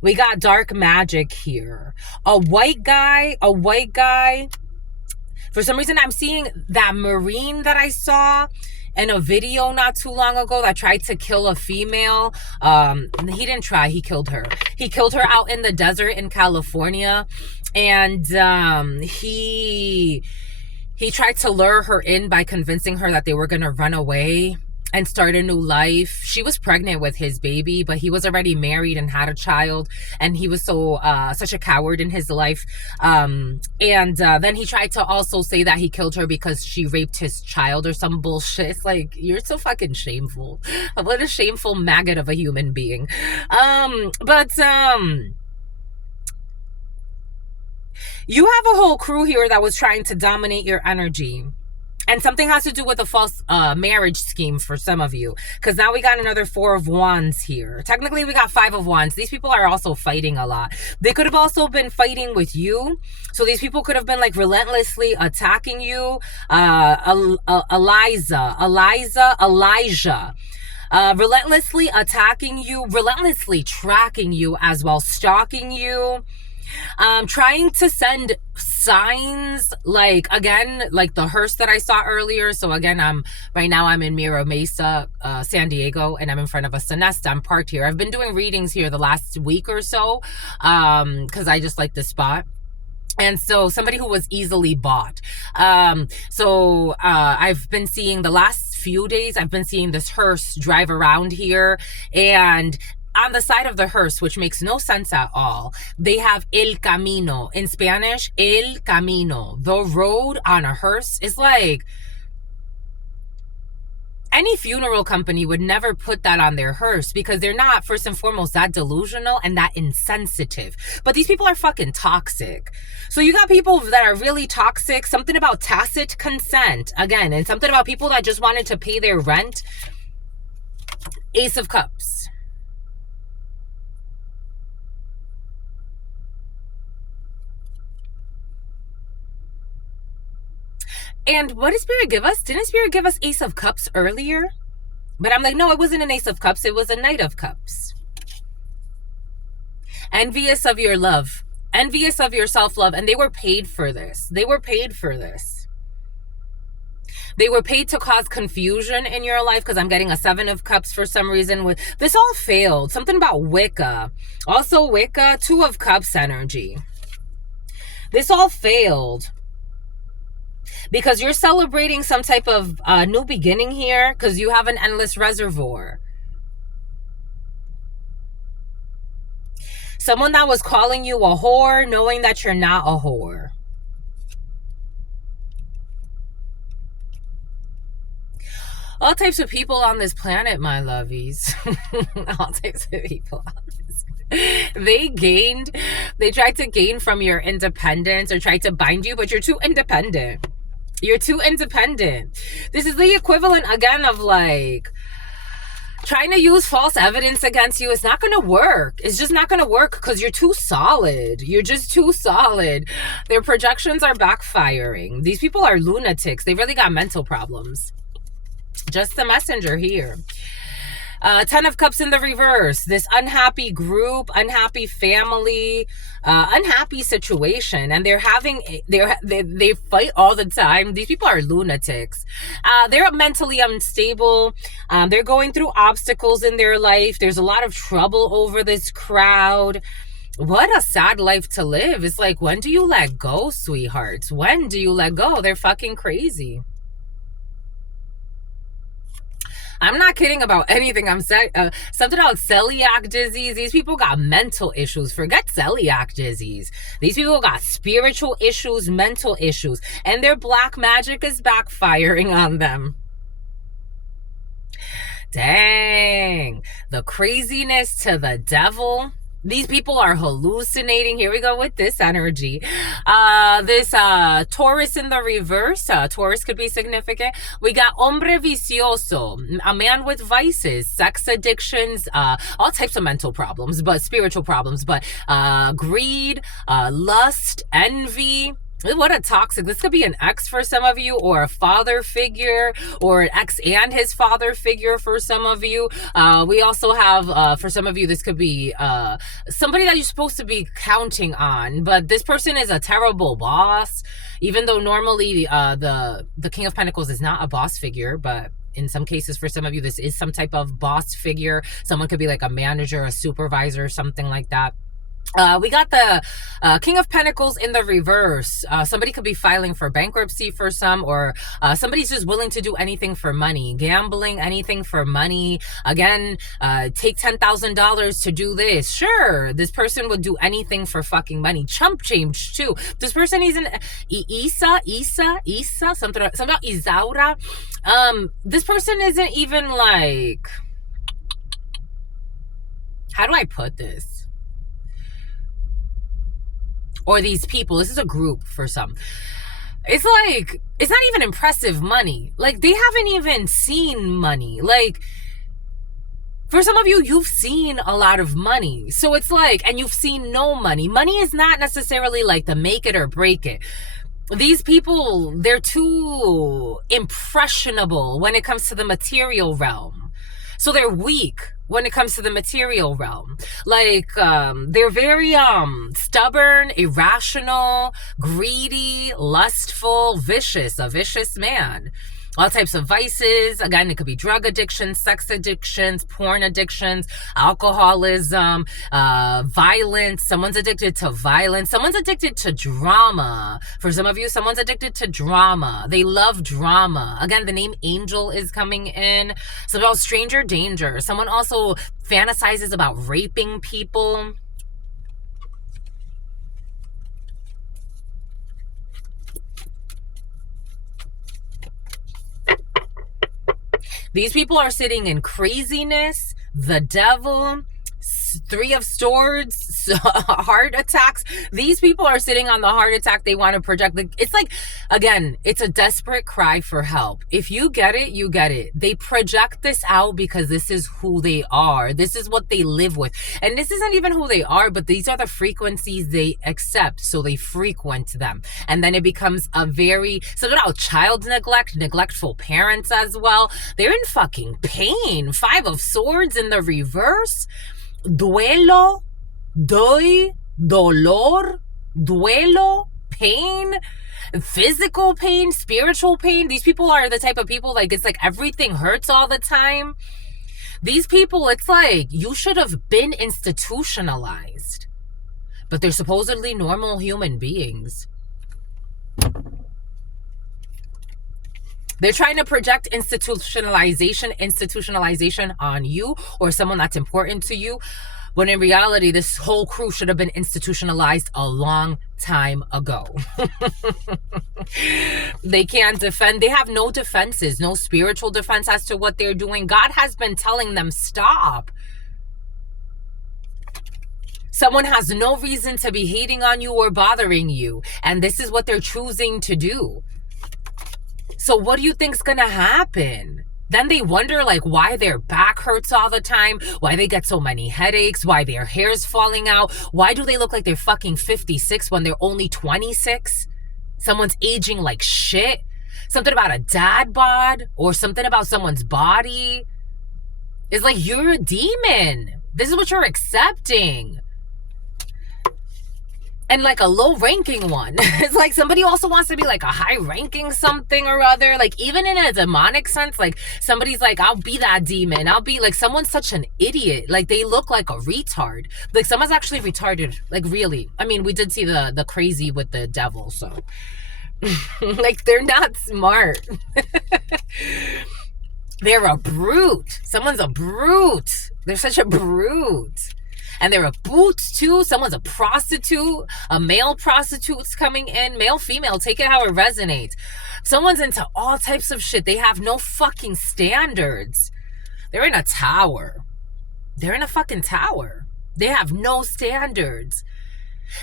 We got dark magic here. A white guy. For some reason, I'm seeing that Marine that I saw in a video not too long ago that tried to kill a female. He didn't try, he killed her. He killed her out in the desert in California. And he tried to lure her in by convincing her that they were going to run away and start a new life. She was pregnant with his baby, but he was already married and had a child. And he was such a coward in his life. Then he tried to also say that he killed her because she raped his child or some bullshit. It's like, you're so fucking shameful. What a shameful maggot of a human being. You have a whole crew here that was trying to dominate your energy. And something has to do with a false marriage scheme for some of you. Because now we got another 4 of Wands here. Technically, we got 5 of Wands. These people are also fighting a lot. They could have also been fighting with you. So these people could have been like relentlessly attacking you. Elijah. Relentlessly attacking you. Relentlessly tracking you as well. Stalking you. Trying to send signs, like, again, like the hearse that I saw earlier. So again, right now I'm in Mira Mesa, San Diego, and I'm in front of a Sonesta. I'm parked here. I've been doing readings here the last week or so, because I just like the spot. And so somebody who was easily bought. I've been seeing the last few days, I've been seeing this hearse drive around here, and on the side of the hearse, which makes no sense at all, they have El Camino. In Spanish, El Camino. The road on a hearse is like, any funeral company would never put that on their hearse because they're not, first and foremost, that delusional and that insensitive. But these people are fucking toxic. So you got people that are really toxic. Something about tacit consent, again, and something about people that just wanted to pay their rent. Ace of Cups. And what did Spirit give us? Didn't Spirit give us Ace of Cups earlier? But I'm like, no, it wasn't an Ace of Cups. It was a Knight of Cups. Envious of your love. Envious of your self-love. And they were paid for this. They were paid for this. They were paid to cause confusion in your life, because I'm getting a 7 of Cups for some reason. This all failed. Something about Wicca. Also Wicca, 2 of Cups energy. This all failed. because you're celebrating some type of new beginning here because you have an endless reservoir. Someone that was calling you a whore, knowing that you're not a whore. All types of people on this planet, my lovies. All types of people on this. They tried to gain from your independence or tried to bind you, but you're too independent. You're too independent. This is the equivalent, again, of like trying to use false evidence against you. It's not going to work. It's just not going to work because you're too solid. You're just too solid. Their projections are backfiring. These people are lunatics. They really got mental problems. Just the messenger here. 10 of Cups in the reverse. This unhappy group, unhappy family, unhappy situation, and they fight all the time. These people are lunatics. They're mentally unstable. They're going through obstacles in their life. There's a lot of trouble over this crowd. What a sad life to live. It's like, when do you let go, sweethearts? When do you let go? They're fucking crazy. I'm not kidding about anything I'm saying. Something about celiac disease. These people got mental issues. Forget celiac disease. These people got spiritual issues, mental issues, and their black magic is backfiring on them. Dang. The craziness to the devil. These people are hallucinating. Here we go with this energy. This Taurus in the reverse. Taurus could be significant. We got hombre vicioso, a man with vices, sex addictions, all types of mental problems, but spiritual problems, but greed, lust, envy. What a toxic. This could be an ex for some of you, or a father figure, or an ex and his father figure for some of you. We also have, for some of you, this could be somebody that you're supposed to be counting on, but this person is a terrible boss, even though normally the King of Pentacles is not a boss figure, but in some cases, for some of you, this is some type of boss figure. Someone could be like a manager, a supervisor, something like that. We got the King of Pentacles in the reverse. Somebody could be filing for bankruptcy for some, or somebody's just willing to do anything for money. Gambling, anything for money. Again, take $10,000 to do this. Sure, this person would do anything for fucking money. Chump change too. This person is an Isa, something about Isaura. This person isn't even like, how do I put this? Or these people, this is a group for some. It's like, it's not even impressive money. Like, they haven't even seen money. Like, for some of you, you've seen a lot of money. So it's like, and you've seen no money. Money is not necessarily like the make it or break it. These people, they're too impressionable when it comes to the material realm. So they're weak when it comes to the material realm. Like, they're very stubborn, irrational, greedy, lustful, vicious, a vicious man. All types of vices. Again, it could be drug addictions, sex addictions, porn addictions, alcoholism, violence. Someone's addicted to violence. Someone's addicted to drama. For some of you, someone's addicted to drama. They love drama. Again, the name Angel is coming in. It's about stranger danger. Someone also fantasizes about raping people. These people are sitting in craziness, the devil, Three of Swords, heart attacks. These people are sitting on the heart attack they want to project. It's like, again, it's a desperate cry for help. If you get it, you get it. They project this out because this is who they are. This is what they live with. And this isn't even who they are, but these are the frequencies they accept. So they frequent them. And then it becomes a very, something about child neglect, neglectful parents as well. They're in fucking pain. Five of Swords in the reverse. Duelo, dolor, duelo, pain, physical pain, spiritual pain. These people are the type of people, like, it's like everything hurts all the time. These people, it's like, you should have been institutionalized. But they're supposedly normal human beings. They're trying to project institutionalization on you or someone that's important to you. When in reality, this whole crew should have been institutionalized a long time ago. They can't defend. They have no defenses, no spiritual defense as to what they're doing. God has been telling them, stop. Someone has no reason to be hating on you or bothering you. And this is what they're choosing to do. So what do you think's gonna happen? Then they wonder like why their back hurts all the time, why they get so many headaches, why their hair's falling out, why do they look like they're fucking 56 when they're only 26? Someone's aging like shit. Something about a dad bod or something about someone's body. It's like, you're a demon. This is what you're accepting. And like a low-ranking one. It's like somebody also wants to be like a high-ranking something or other. Like even in a demonic sense, like somebody's like, I'll be that demon. I'll be like, someone's such an idiot. Like they look like a retard. Like someone's actually retarded. Like really. I mean, we did see the crazy with the devil, so. Like they're not smart. They're a brute. Someone's a brute. They're such a brute. And they're a boot too. Someone's a prostitute. A male prostitute's coming in. Male, female, take it how it resonates. Someone's into all types of shit. They have no fucking standards. They're in a tower. They're in a fucking tower. They have no standards.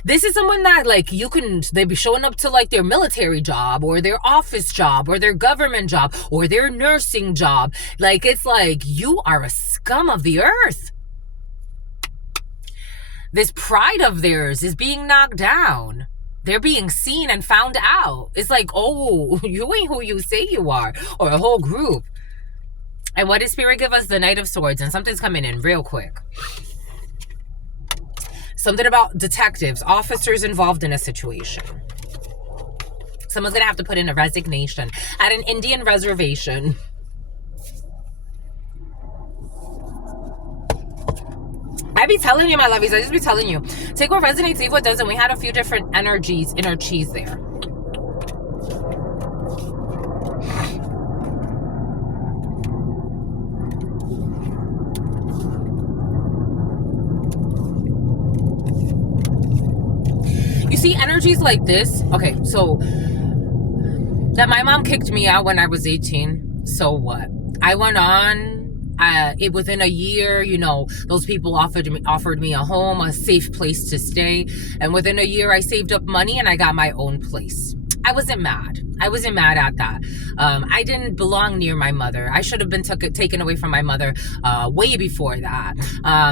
This is someone that like they be showing up to like their military job or their office job or their government job or their nursing job. Like it's like you are a scum of the earth. This pride of theirs is being knocked down. They're being seen and found out. It's like, oh, you ain't who you say you are, or a whole group. And what does Spirit give us? The Knight of Swords, and something's coming in real quick. Something about detectives, officers involved in a situation. Someone's going to have to put in a resignation at an Indian reservation. I be telling you, my lovies, I just be telling you. Take what resonates, leave what doesn't. We had a few different energies in our cheese there. You see energies like this? Okay, so that my mom kicked me out when I was 18. So what? I went on. Within a year, you know, those people offered me a home, a safe place to stay. And within a year, I saved up money and I got my own place. I wasn't mad. I wasn't mad at that. I didn't belong near my mother. I should have been taken away from my mother way before that.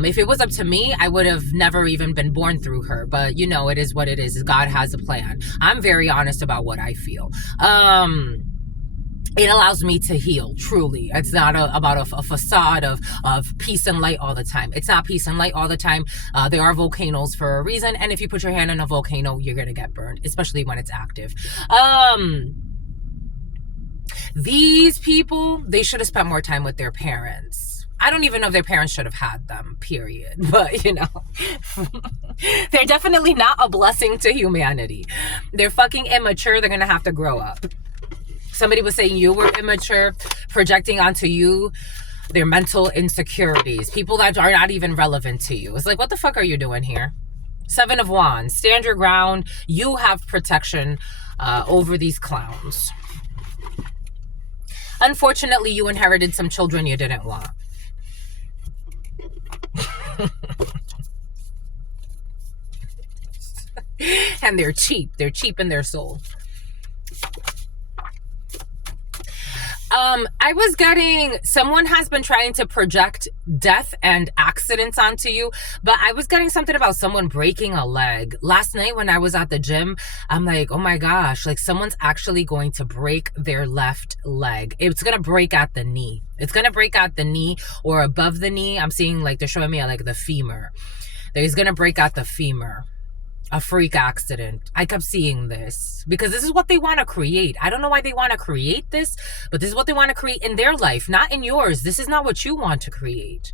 If it was up to me, I would have never even been born through her. But, you know, it is what it is. God has a plan. I'm very honest about what I feel. It allows me to heal, truly. It's not about a facade of peace and light all the time. It's not peace and light all the time. There are volcanoes for a reason. And if you put your hand in a volcano, you're going to get burned, especially when it's active. These people, they should have spent more time with their parents. I don't even know if their parents should have had them, period. But, you know, they're definitely not a blessing to humanity. They're fucking immature. They're going to have to grow up. Somebody was saying you were immature, projecting onto you their mental insecurities. People that are not even relevant to you. It's like, what the fuck are you doing here? 7 of Wands. Stand your ground. You have protection over these clowns. Unfortunately, you inherited some children you didn't want. And they're cheap. They're cheap in their soul. I was getting, someone has been trying to project death and accidents onto you, but I was getting something about someone breaking a leg. Last night when I was at the gym, I'm like, oh my gosh, like someone's actually going to break their left leg. It's going to break at the knee. It's going to break at the knee or above the knee. I'm seeing like, they're showing me like the femur. He's going to break at the femur. A freak accident. I kept seeing this because this is what they want to create. I don't know why they want to create this, but this is what they want to create in their life, not in yours. This is not what you want to create.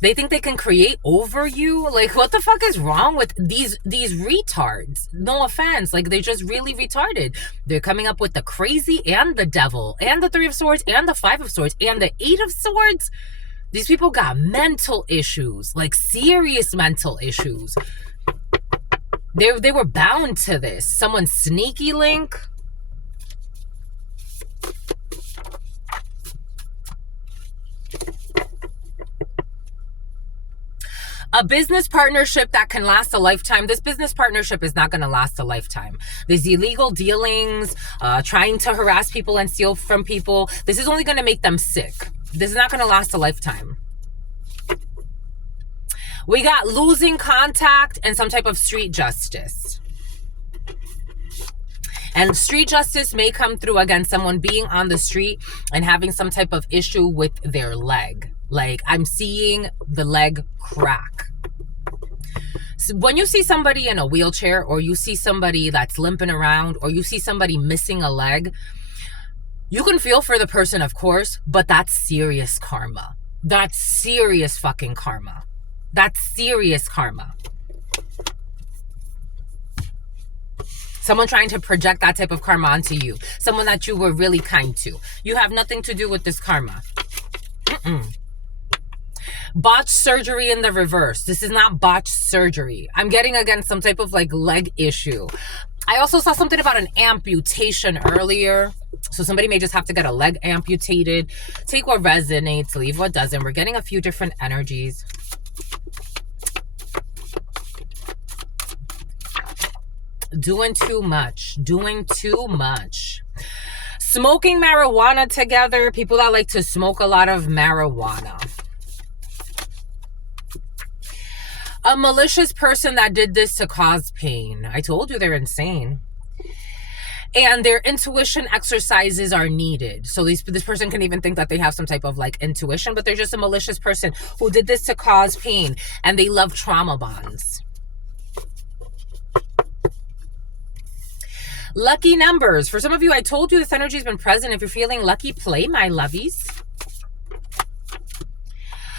They think they can create over you. Like, what the fuck is wrong with these retards? No offense. Like, they're just really retarded. They're coming up with the crazy and the devil and the 3 of Swords and the 5 of Swords and the 8 of Swords. These people got mental issues, like serious mental issues. They were bound to this. Someone's sneaky link. A business partnership that can last a lifetime. This business partnership is not going to last a lifetime. There's illegal dealings, trying to harass people and steal from people. This is only going to make them sick. This is not going to last a lifetime. We got losing contact and some type of street justice. And street justice may come through, again, someone being on the street and having some type of issue with their leg. Like, I'm seeing the leg crack. So when you see somebody in a wheelchair, or you see somebody that's limping around, or you see somebody missing a leg, you can feel for the person, of course, but that's serious karma. That's serious fucking karma. That's serious karma. Someone trying to project that type of karma onto you. Someone that you were really kind to. You have nothing to do with this karma. Botched surgery in the reverse. This is not botched surgery. I'm getting, again, some type of like leg issue. I also saw something about an amputation earlier. So somebody may just have to get a leg amputated. Take what resonates, leave what doesn't. We're getting a few different energies. Doing too much. Doing too much. Smoking marijuana together. People that like to smoke a lot of marijuana. A malicious person that did this to cause pain. I told you they're insane. And their intuition exercises are needed. So this person can even think that they have some type of like intuition, but they're just a malicious person who did this to cause pain. And they love trauma bonds. Lucky numbers. For some of you, I told you this energy has been present. If you're feeling lucky, play, my lovies.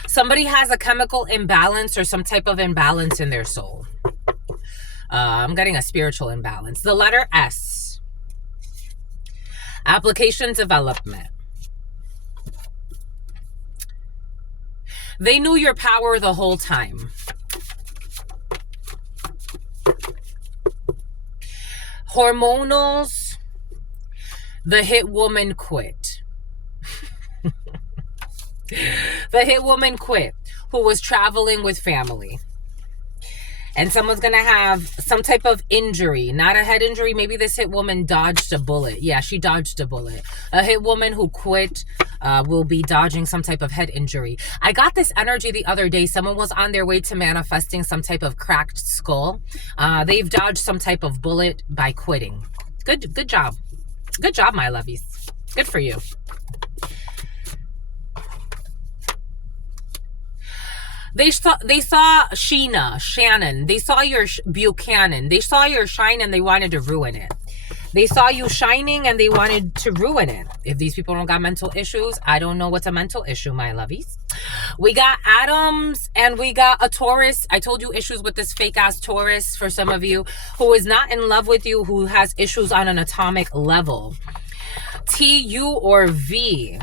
Somebody has a chemical imbalance or some type of imbalance in their soul. I'm getting a spiritual imbalance. The letter S. Application development. They knew your power the whole time. Hormonals. The hit woman quit. The hit woman quit, who was traveling with family. And someone's going to have some type of injury, not a head injury. Maybe this hit woman dodged a bullet. Yeah, she dodged a bullet. A hit woman who quit will be dodging some type of head injury. I got this energy the other day. Someone was on their way to manifesting some type of cracked skull. They've dodged some type of bullet by quitting. Good job. Good job, my lovies. Good for you. They saw Shannon. They saw your Buchanan. They saw your shine and they wanted to ruin it. They saw you shining and they wanted to ruin it. If these people don't got mental issues, I don't know what's a mental issue, my lovies. We got Adams and we got a Taurus. I told you issues with this fake ass Taurus for some of you who is not in love with you, who has issues on an atomic level. T, U, or V.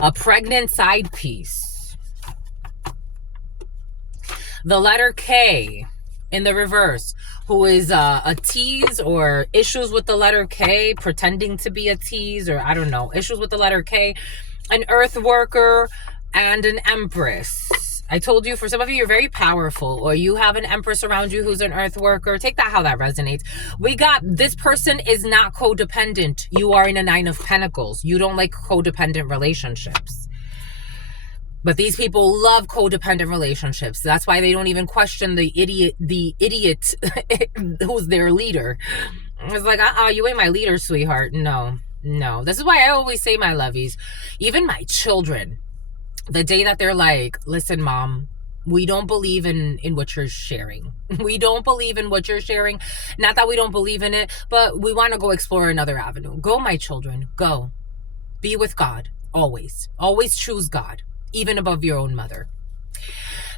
A pregnant side piece. The letter K in the reverse, who is a tease or issues with the letter K, pretending to be a tease, or I don't know, issues with the letter K. An earth worker and an empress. I told you, for some of you, you're very powerful, or you have an empress around you who's an earth worker. Take that how that resonates. We got, this person is not codependent. You are in a 9 of Pentacles. You don't like codependent relationships. But these people love codependent relationships. That's why they don't even question the idiot who's their leader. It's like, you ain't my leader, sweetheart. No. This is why I always say, my lovies, even my children, the day that they're like, listen, mom, we don't believe in what you're sharing. We don't believe in what you're sharing. Not that we don't believe in it, but we want to go explore another avenue. Go, my children, go. Be with God. Always. Always choose God. even above your own mother.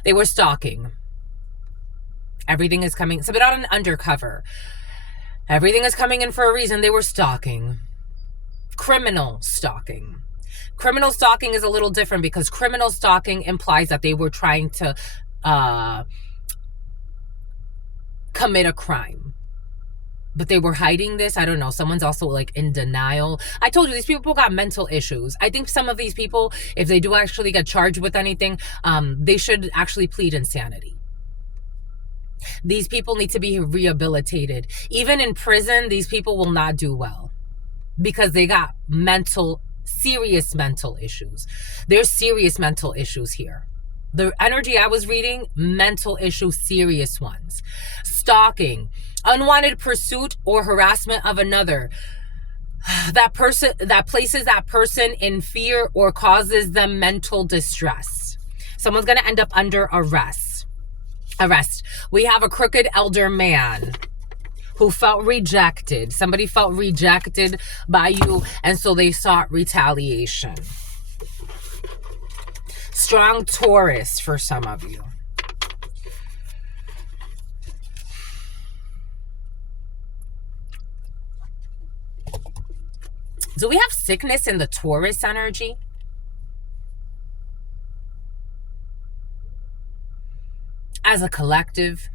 They were stalking. Everything is coming. So, but on an undercover. Everything is coming in for a reason. They were stalking. Criminal stalking. Criminal stalking is a little different because criminal stalking implies that they were trying to commit a crime. But they were hiding this. I don't know. Someone's also like in denial. I told you, these people got mental issues. I think some of these people, if they do actually get charged with anything, they should actually plead insanity. These people need to be rehabilitated. Even in prison, these people will not do well because they got serious mental issues. There's serious mental issues here. The energy I was reading, mental issues, serious ones. Stalking, unwanted pursuit or harassment of another. That person that places that person in fear or causes them mental distress. Someone's going to end up under arrest. We have a crooked elder man who felt rejected. Somebody felt rejected by you, and so they sought retaliation. Strong Taurus for some of you. Do we have sickness in the Taurus energy? As a collective?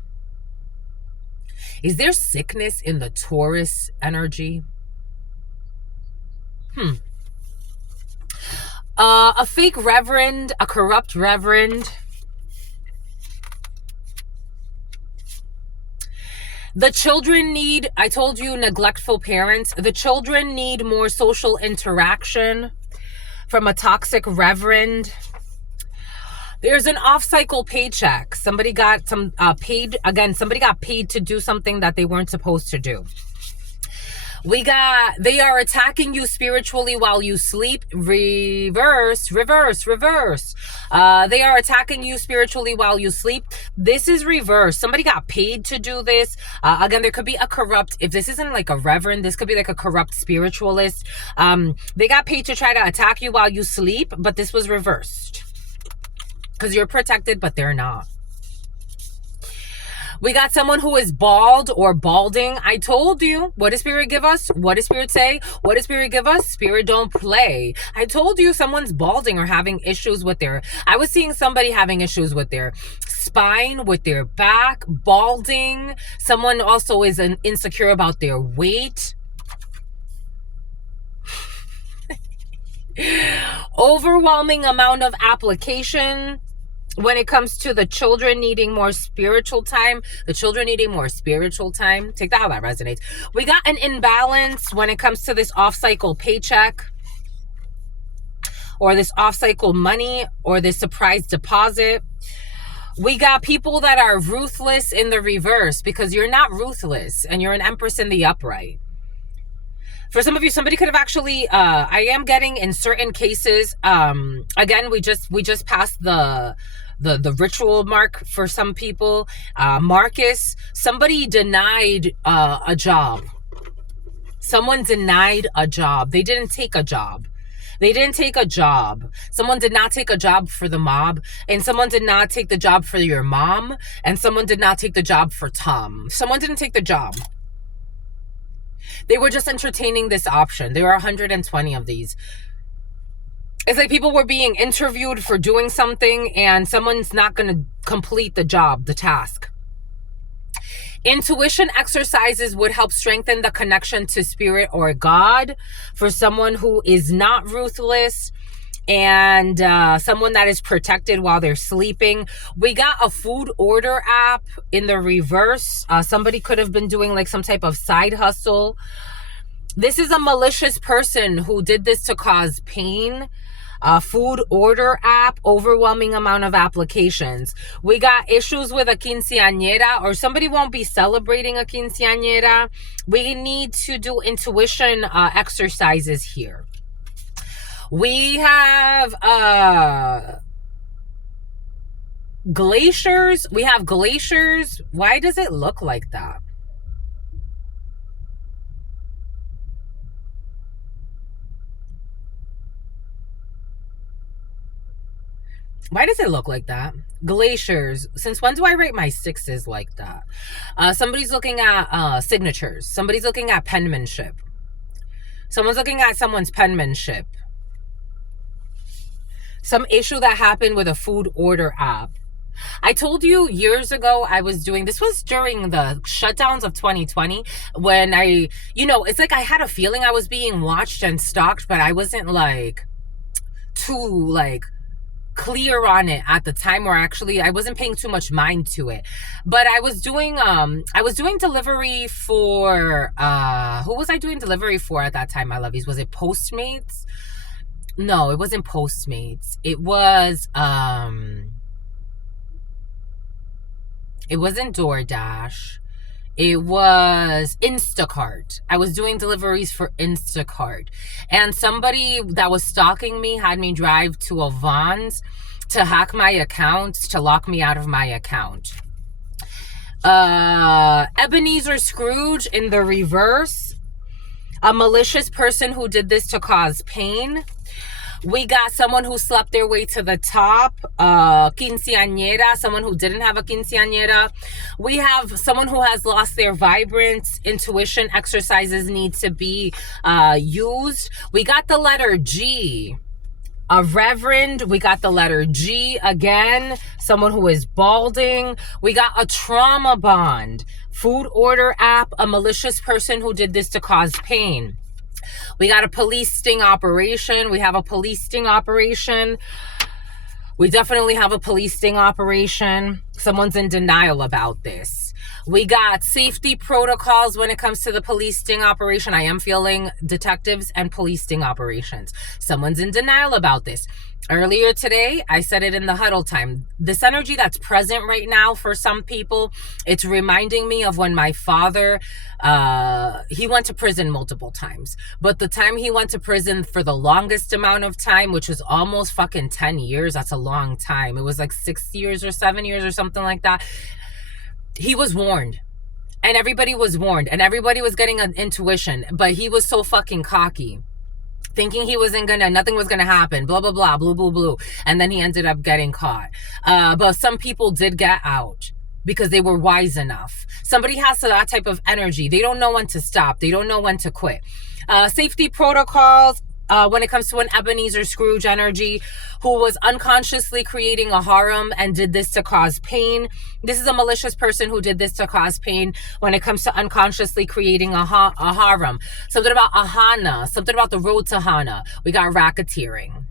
Is there sickness in the Taurus energy? A fake reverend, a corrupt reverend. The children need, I told you, neglectful parents. The children need more social interaction from a toxic reverend. There's an off-cycle paycheck. Somebody got some paid, again, somebody got paid to do something that they weren't supposed to do. They are attacking you spiritually while you sleep. Reverse. They are attacking you spiritually while you sleep. This is reverse. Somebody got paid to do this. Again, there could be a corrupt, if this isn't like a reverend, this could be like a corrupt spiritualist. They got paid to try to attack you while you sleep, but this was reversed. Because you're protected, but they're not. We got someone who is bald or balding. I told you. What does Spirit give us? What does Spirit say? What does Spirit give us? Spirit don't play. I told you someone's balding or having issues with I was seeing somebody having issues with their spine, with their back, balding. Someone also is insecure about their weight. Overwhelming amount of application. When it comes to the children needing more spiritual time, take that how that resonates. We got an imbalance when it comes to this off-cycle paycheck or this off-cycle money or this surprise deposit. We got people that are ruthless in the reverse because you're not ruthless and you're an Empress in the upright. For some of you, somebody could have actually, I am getting in certain cases, again, we just passed the ritual mark for some people. Marcus, somebody denied a job. Someone denied a job. They didn't take a job. Someone did not take a job for the mob, and someone did not take the job for your mom, and someone did not take the job for Tom. Someone didn't take the job. They were just entertaining this option. There are 120 of these. It's like people were being interviewed for doing something and someone's not going to complete the job, the task. Intuition exercises would help strengthen the connection to spirit or God for someone who is not ruthless and someone that is protected while they're sleeping. We got a food order app in the reverse. Somebody could have been doing like some type of side hustle. This is a malicious person who did this to cause pain. Food order app, overwhelming amount of applications. We got issues with a quinceañera, or somebody won't be celebrating a quinceañera. We need to do intuition exercises here. We have glaciers. We have glaciers. Why does it look like that? Why does it look like that? Glaciers. Since when do I rate my sixes like that? Somebody's looking at signatures. Somebody's looking at penmanship. Someone's looking at someone's penmanship. Some issue that happened with a food order app. I told you years ago I was doing, this was during the shutdowns of 2020 when it's like I had a feeling I was being watched and stalked, but I wasn't like too like clear on it at the time, or actually I wasn't paying too much mind to it. But I was doing delivery for who was I doing delivery for at that time, my lovies? Was it Postmates? No, it wasn't Postmates. It wasn't DoorDash. It was Instacart. I was doing deliveries for Instacart. And somebody that was stalking me had me drive to a Vons to hack my account, to lock me out of my account. Ebenezer Scrooge in the reverse. A malicious person who did this to cause pain. We got someone who slept their way to the top, quinceañera, someone who didn't have a quinceañera. We have someone who has lost their vibrance, intuition, exercises need to be used. We got the letter G, a reverend. We got the letter G again, someone who is balding. We got a trauma bond, food order app, a malicious person who did this to cause pain. We got a police sting operation. We have a police sting operation. We definitely have a police sting operation. Someone's in denial about this. We got safety protocols when it comes to the police sting operation. I am feeling detectives and police sting operations. Someone's in denial about this. Earlier today, I said it in the huddle time. This energy that's present right now for some people, it's reminding me of when my father, he went to prison multiple times. But the time he went to prison for the longest amount of time, which was almost fucking 10 years, that's a long time. It was like 6 years or 7 years or something like that. He was warned. And everybody was warned. And everybody was getting an intuition. But he was so fucking cocky, thinking nothing was gonna happen, blah, blah, blah, blue, blue, blue. And then he ended up getting caught. But some people did get out because they were wise enough. Somebody has that type of energy. They don't know when to stop. They don't know when to quit. Safety protocols, when it comes to an Ebenezer Scrooge energy who was unconsciously creating a harem and did this to cause pain. This is a malicious person who did this to cause pain when it comes to unconsciously creating a harem. Something about Ahana, something about the road to Hana. We got racketeering.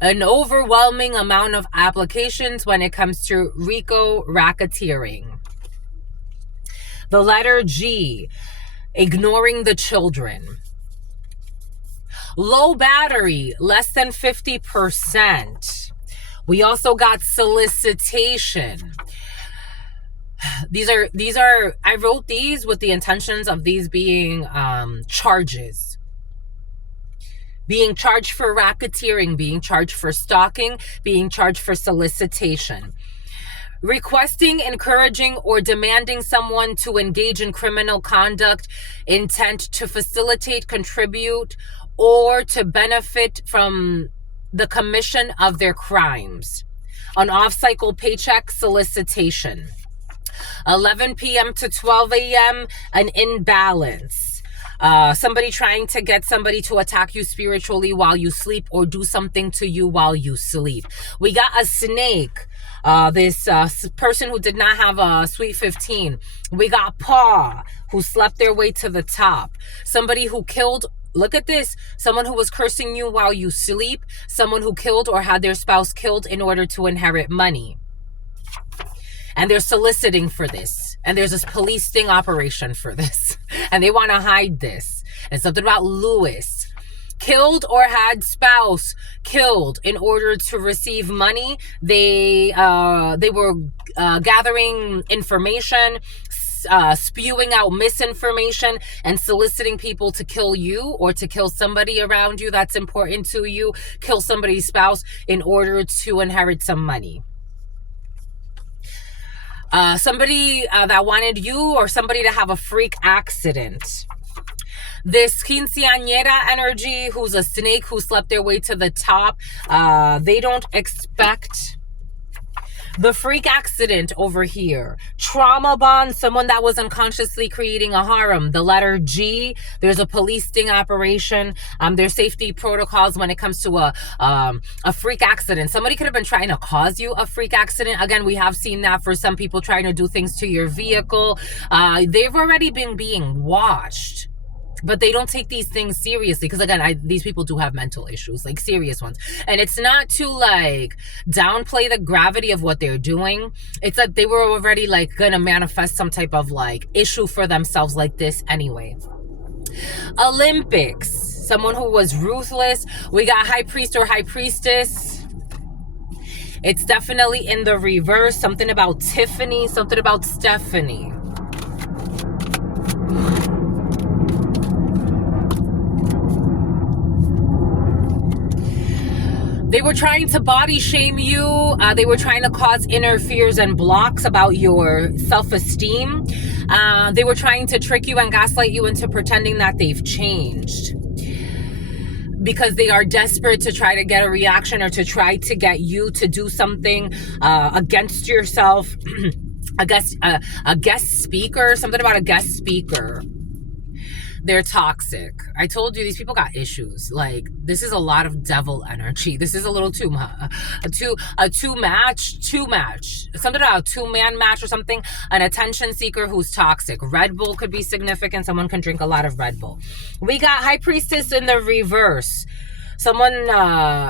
An overwhelming amount of applications when it comes to RICO racketeering. The letter G, ignoring the children. Low battery, less than 50%. We also got solicitation. These are I wrote these with the intentions of these being charges. Being charged for racketeering, being charged for stalking, being charged for solicitation. Requesting, encouraging, or demanding someone to engage in criminal conduct, intent to facilitate, contribute, or to benefit from the commission of their crimes. An off-cycle paycheck solicitation. 11 p.m. to 12 a.m., an imbalance. Somebody trying to get somebody to attack you spiritually while you sleep or do something to you while you sleep. We got a snake. This person who did not have a sweet 15. We got paw, who slept their way to the top. Somebody who killed, look at this, someone who was cursing you while you sleep. Someone who killed or had their spouse killed in order to inherit money. And they're soliciting for this. And there's this police sting operation for this. And they want to hide this. And something about Lewis. Killed or had spouse killed in order to receive money. They were gathering information, spewing out misinformation, and soliciting people to kill you or to kill somebody around you that's important to you. Kill somebody's spouse in order to inherit some money. Somebody that wanted you or somebody to have a freak accident. This quinceañera energy, who's a snake who slept their way to the top. They don't expect the freak accident over here. Trauma bond, someone that was unconsciously creating a harem. The letter G, there's a police sting operation. There's safety protocols when it comes to a freak accident. Somebody could have been trying to cause you a freak accident. Again, we have seen that for some people trying to do things to your vehicle. They've already been being watched. But they don't take these things seriously because, again, these people do have mental issues, like serious ones. And it's not to like downplay the gravity of what they're doing. It's that they were already like gonna manifest some type of like issue for themselves like this anyway. Olympics, someone who was ruthless. We got high priest or high priestess. It's definitely in the reverse. Something about Tiffany, something about Stephanie. They were trying to body shame you. They were trying to cause inner fears and blocks about your self-esteem. They were trying to trick you and gaslight you into pretending that they've changed, because they are desperate to try to get a reaction or to try to get you to do something against yourself. A guest speaker, something about a guest speaker. They're toxic. I told you these people got issues. Like, this is a lot of devil energy. This is a little too much. A two match. Something about a two-man match or something. An attention seeker who's toxic. Red Bull could be significant. Someone can drink a lot of Red Bull. We got high priestess in the reverse. Someone,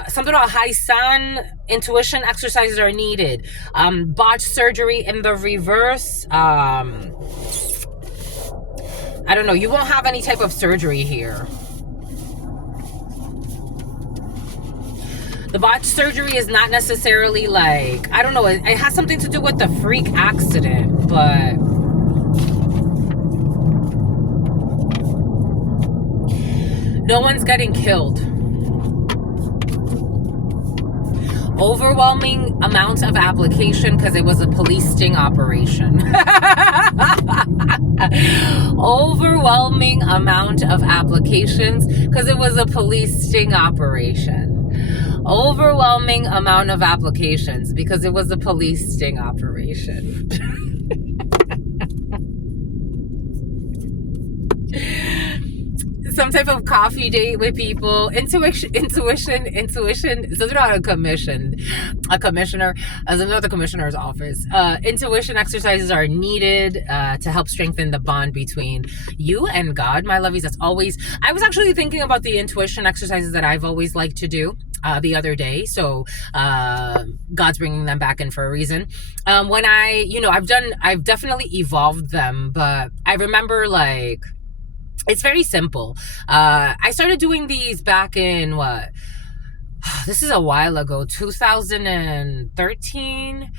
something about high sun, intuition exercises are needed. Botched surgery in the reverse. I don't know. You won't have any type of surgery here. The botched surgery is not necessarily like, I don't know. It has something to do with the freak accident, but no one's getting killed. Overwhelming amount of application because it was a police sting operation. Overwhelming amount of applications because it was a police sting operation. Overwhelming amount of applications because it was a police sting operation. Some type of coffee date with people. Intuition, something about a commissioner, something about the commissioner's office. Intuition exercises are needed to help strengthen the bond between you and God, my lovies. That's always, I was actually thinking about the intuition exercises that I've always liked to do the other day. So God's bringing them back in for a reason. When I've definitely evolved them, but I remember like, it's very simple. I started doing these back in this is a while ago, 2013.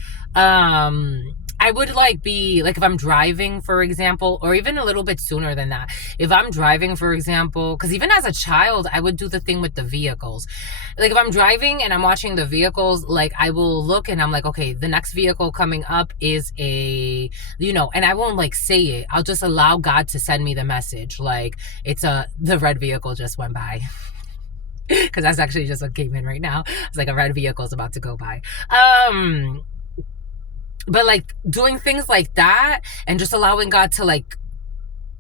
I would like be like, if I'm driving, for example, or even a little bit sooner than that. If I'm driving, for example, because even as a child, I would do the thing with the vehicles. Like if I'm driving and I'm watching the vehicles, like I will look and I'm like, okay, the next vehicle coming up is and I won't like say it. I'll just allow God to send me the message. Like the red vehicle just went by. Because that's actually just what came in right now. It's like a red vehicle is about to go by. But like doing things like that and just allowing God to like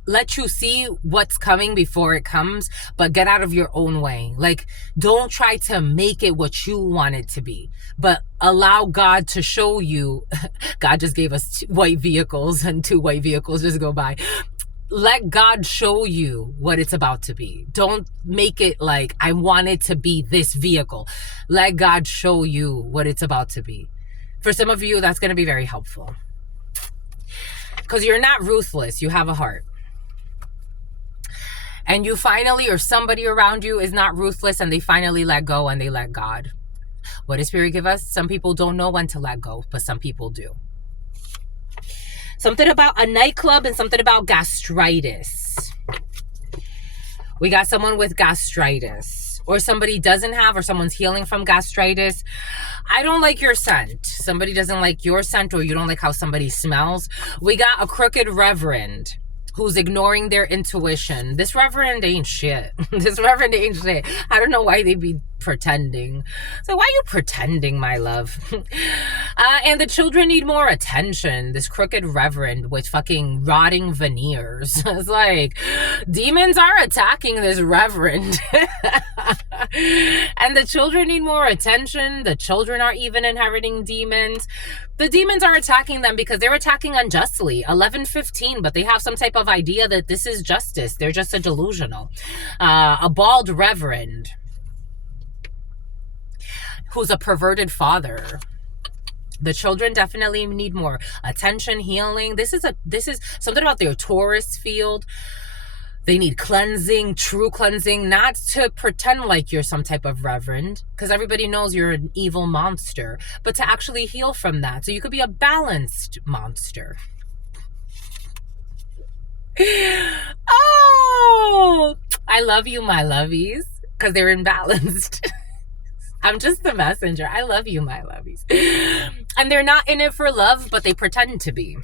let you see what's coming before it comes, but get out of your own way. Like, don't try to make it what you want it to be, but allow God to show you. God just gave us white vehicles and 2 white vehicles just go by. Let God show you what it's about to be. Don't make it like, I want it to be this vehicle. Let God show you what it's about to be. For some of you, that's going to be very helpful. Because you're not ruthless. You have a heart. And you finally, or somebody around you is not ruthless and they finally let go and they let God. What does Spirit give us? Some people don't know when to let go, but some people do. Something about a nightclub and something about gastritis. We got someone with gastritis, or somebody doesn't have, or someone's healing from gastritis. I don't like your scent. Somebody doesn't like your scent, or you don't like how somebody smells. We got a crooked reverend who's ignoring their intuition. This reverend ain't shit. This reverend ain't shit. I don't know why they be pretending. So why are you pretending, my love? And the children need more attention. This crooked reverend with fucking rotting veneers. It's like, demons are attacking this reverend. And the children need more attention. The children are even inheriting demons. The demons are attacking them because they're attacking unjustly. 11:15, but they have some type of idea that this is justice. They're just a delusional. A bald reverend who's a perverted father. The children definitely need more attention, healing. This is something about their Taurus field. They need cleansing, true cleansing, not to pretend like you're some type of reverend, because everybody knows you're an evil monster, but to actually heal from that. So you could be a balanced monster. Oh, I love you, my lovies, because they're imbalanced. I'm just the messenger. I love you, my lovies. And they're not in it for love, but they pretend to be.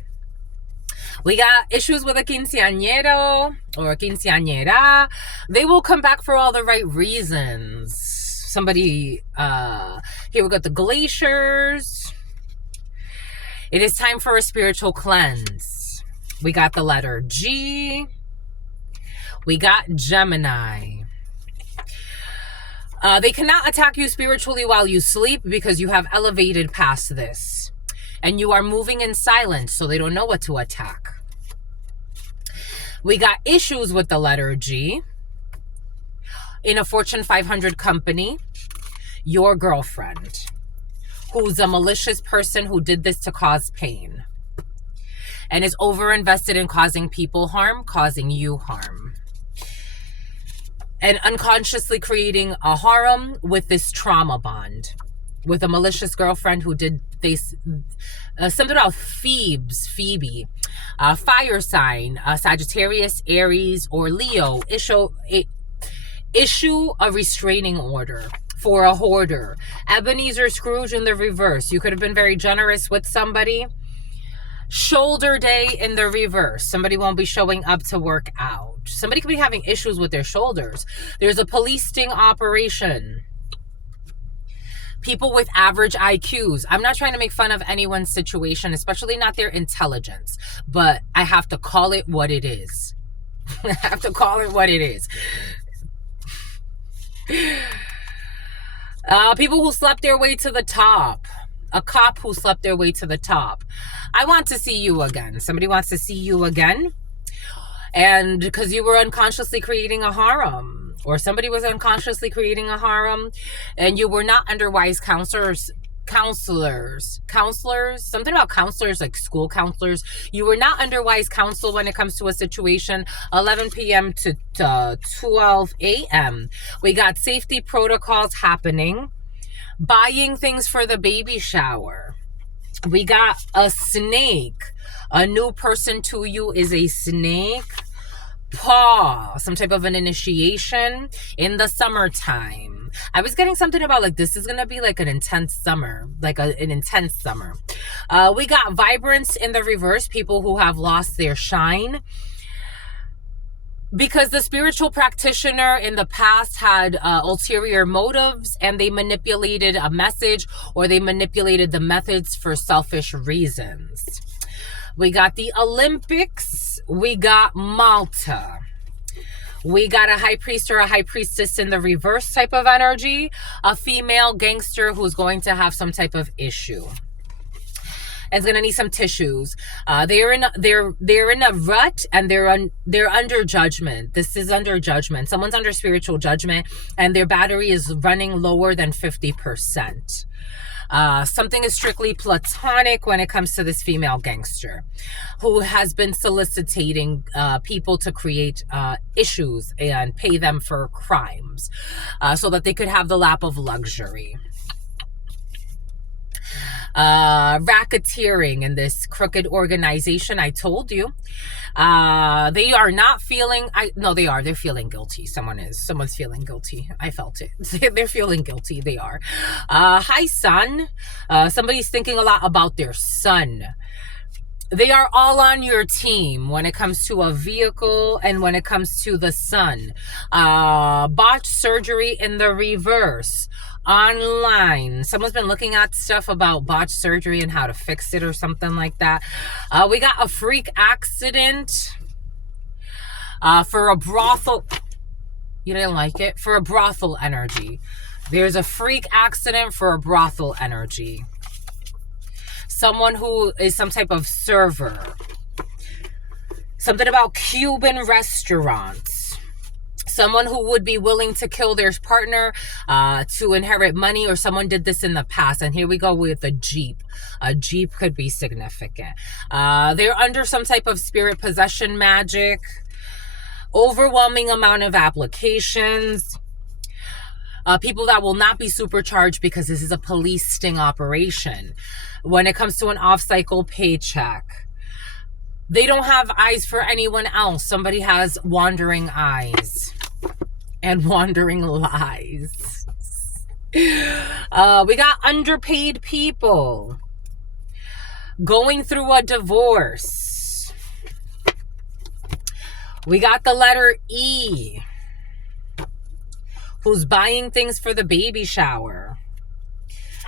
We got issues with a quinceañero or a quinceañera. They will come back for all the right reasons. Somebody, here we got the glaciers. It is time for a spiritual cleanse. We got the letter G. We got Gemini. They cannot attack you spiritually while you sleep because you have elevated past this. And you are moving in silence, so they don't know what to attack. We got issues with the letter G. In a Fortune 500 company, your girlfriend, who's a malicious person who did this to cause pain and is over-invested in causing people harm, causing you harm, and unconsciously creating a harem with this trauma bond with a malicious girlfriend who did this, something about Phoebe, fire sign, Sagittarius, Aries, or Leo, issue a restraining order for a hoarder. Ebenezer Scrooge in the reverse. You could have been very generous with somebody. Shoulder day in the reverse. Somebody won't be showing up to work out. Somebody could be having issues with their shoulders. There's a police sting operation. People with average IQs. I'm not trying to make fun of anyone's situation, especially not their intelligence, but I have to call it what it is. I have to call it what it is. People who slept their way to the top. A cop who slept their way to the top. I want to see you again. Somebody wants to see you again. And because you were unconsciously creating a harem. Or somebody was unconsciously creating a harem. And you were not under wise counselors, something about counselors, like school counselors. You were not under wise counsel when it comes to a situation. 11 p.m. to 12 a.m. We got safety protocols happening. Buying things for the baby shower. We got a snake. A new person to you is a snake. Paw, some type of an initiation in the summertime. I was getting something about like this is gonna be like an intense summer, like an intense summer. We got vibrance in the reverse, people who have lost their shine because the spiritual practitioner in the past had ulterior motives and they manipulated a message or they manipulated the methods for selfish reasons. We got the Olympics. We got Malta. We got a high priest or a high priestess in the reverse type of energy. A female gangster who's going to have some type of issue. It's gonna need some tissues. They're in a rut and they're under judgment. This is under judgment. Someone's under spiritual judgment and their battery is running lower than 50%. Something is strictly platonic when it comes to this female gangster who has been soliciting people to create issues and pay them for crimes so that they could have the lap of luxury. Racketeering in this crooked organization. I told you they are not feeling they're feeling guilty. Someone's feeling guilty. I felt it. They're feeling guilty. They are. Hi, son. Somebody's thinking a lot about their son. They are all on your team when it comes to a vehicle and when it comes to the sun. Botched surgery in the reverse. Online. Someone's been looking at stuff about botched surgery and how to fix it or something like that. We got a freak accident for a brothel. You didn't like it? For a brothel energy. There's a freak accident for a brothel energy. Someone who is some type of server. Something about Cuban restaurants. Someone who would be willing to kill their partner to inherit money, or someone did this in the past. And here we go with a Jeep. A Jeep could be significant. They're under some type of spirit possession magic. Overwhelming amount of applications. People that will not be supercharged because this is a police sting operation. When it comes to an off-cycle paycheck, they don't have eyes for anyone else. Somebody has wandering eyes and wandering lies. We got underpaid people going through a divorce. We got the letter E, who's buying things for the baby shower.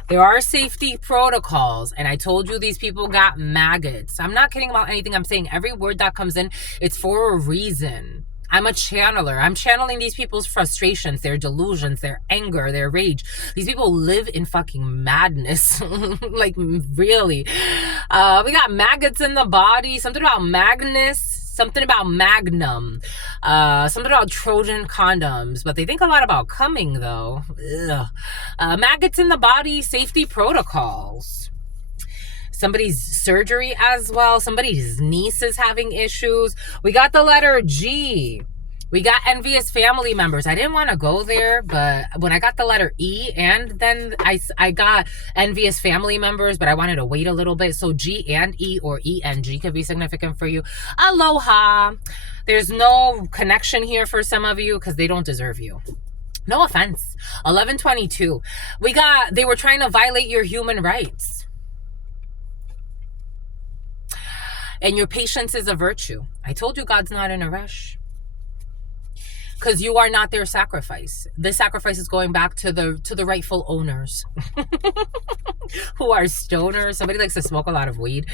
There are safety protocols, and I told you these people got maggots. I'm not kidding about anything I'm saying. Every word that comes in, it's for a reason. I'm a channeler. I'm channeling these people's frustrations, their delusions, their anger, their rage. These people live in fucking madness. Like, really. We got maggots in the body. Something about Magnus. Something about Magnum. Something about Trojan condoms. But they think a lot about coming, though. Ugh. Maggots in the body, safety protocols. Somebody's surgery as well. Somebody's niece is having issues. We got the letter G. We got envious family members. I didn't want to go there, but when I got the letter E, and then I got envious family members, but I wanted to wait a little bit. So G and E, or E and G, could be significant for you. Aloha. There's no connection here for some of you because they don't deserve you. No offense. 1122. They were trying to violate your human rights. And your patience is a virtue. I told you God's not in a rush. Because you are not their sacrifice. This sacrifice is going back to the rightful owners. Who are stoners. Somebody likes to smoke a lot of weed.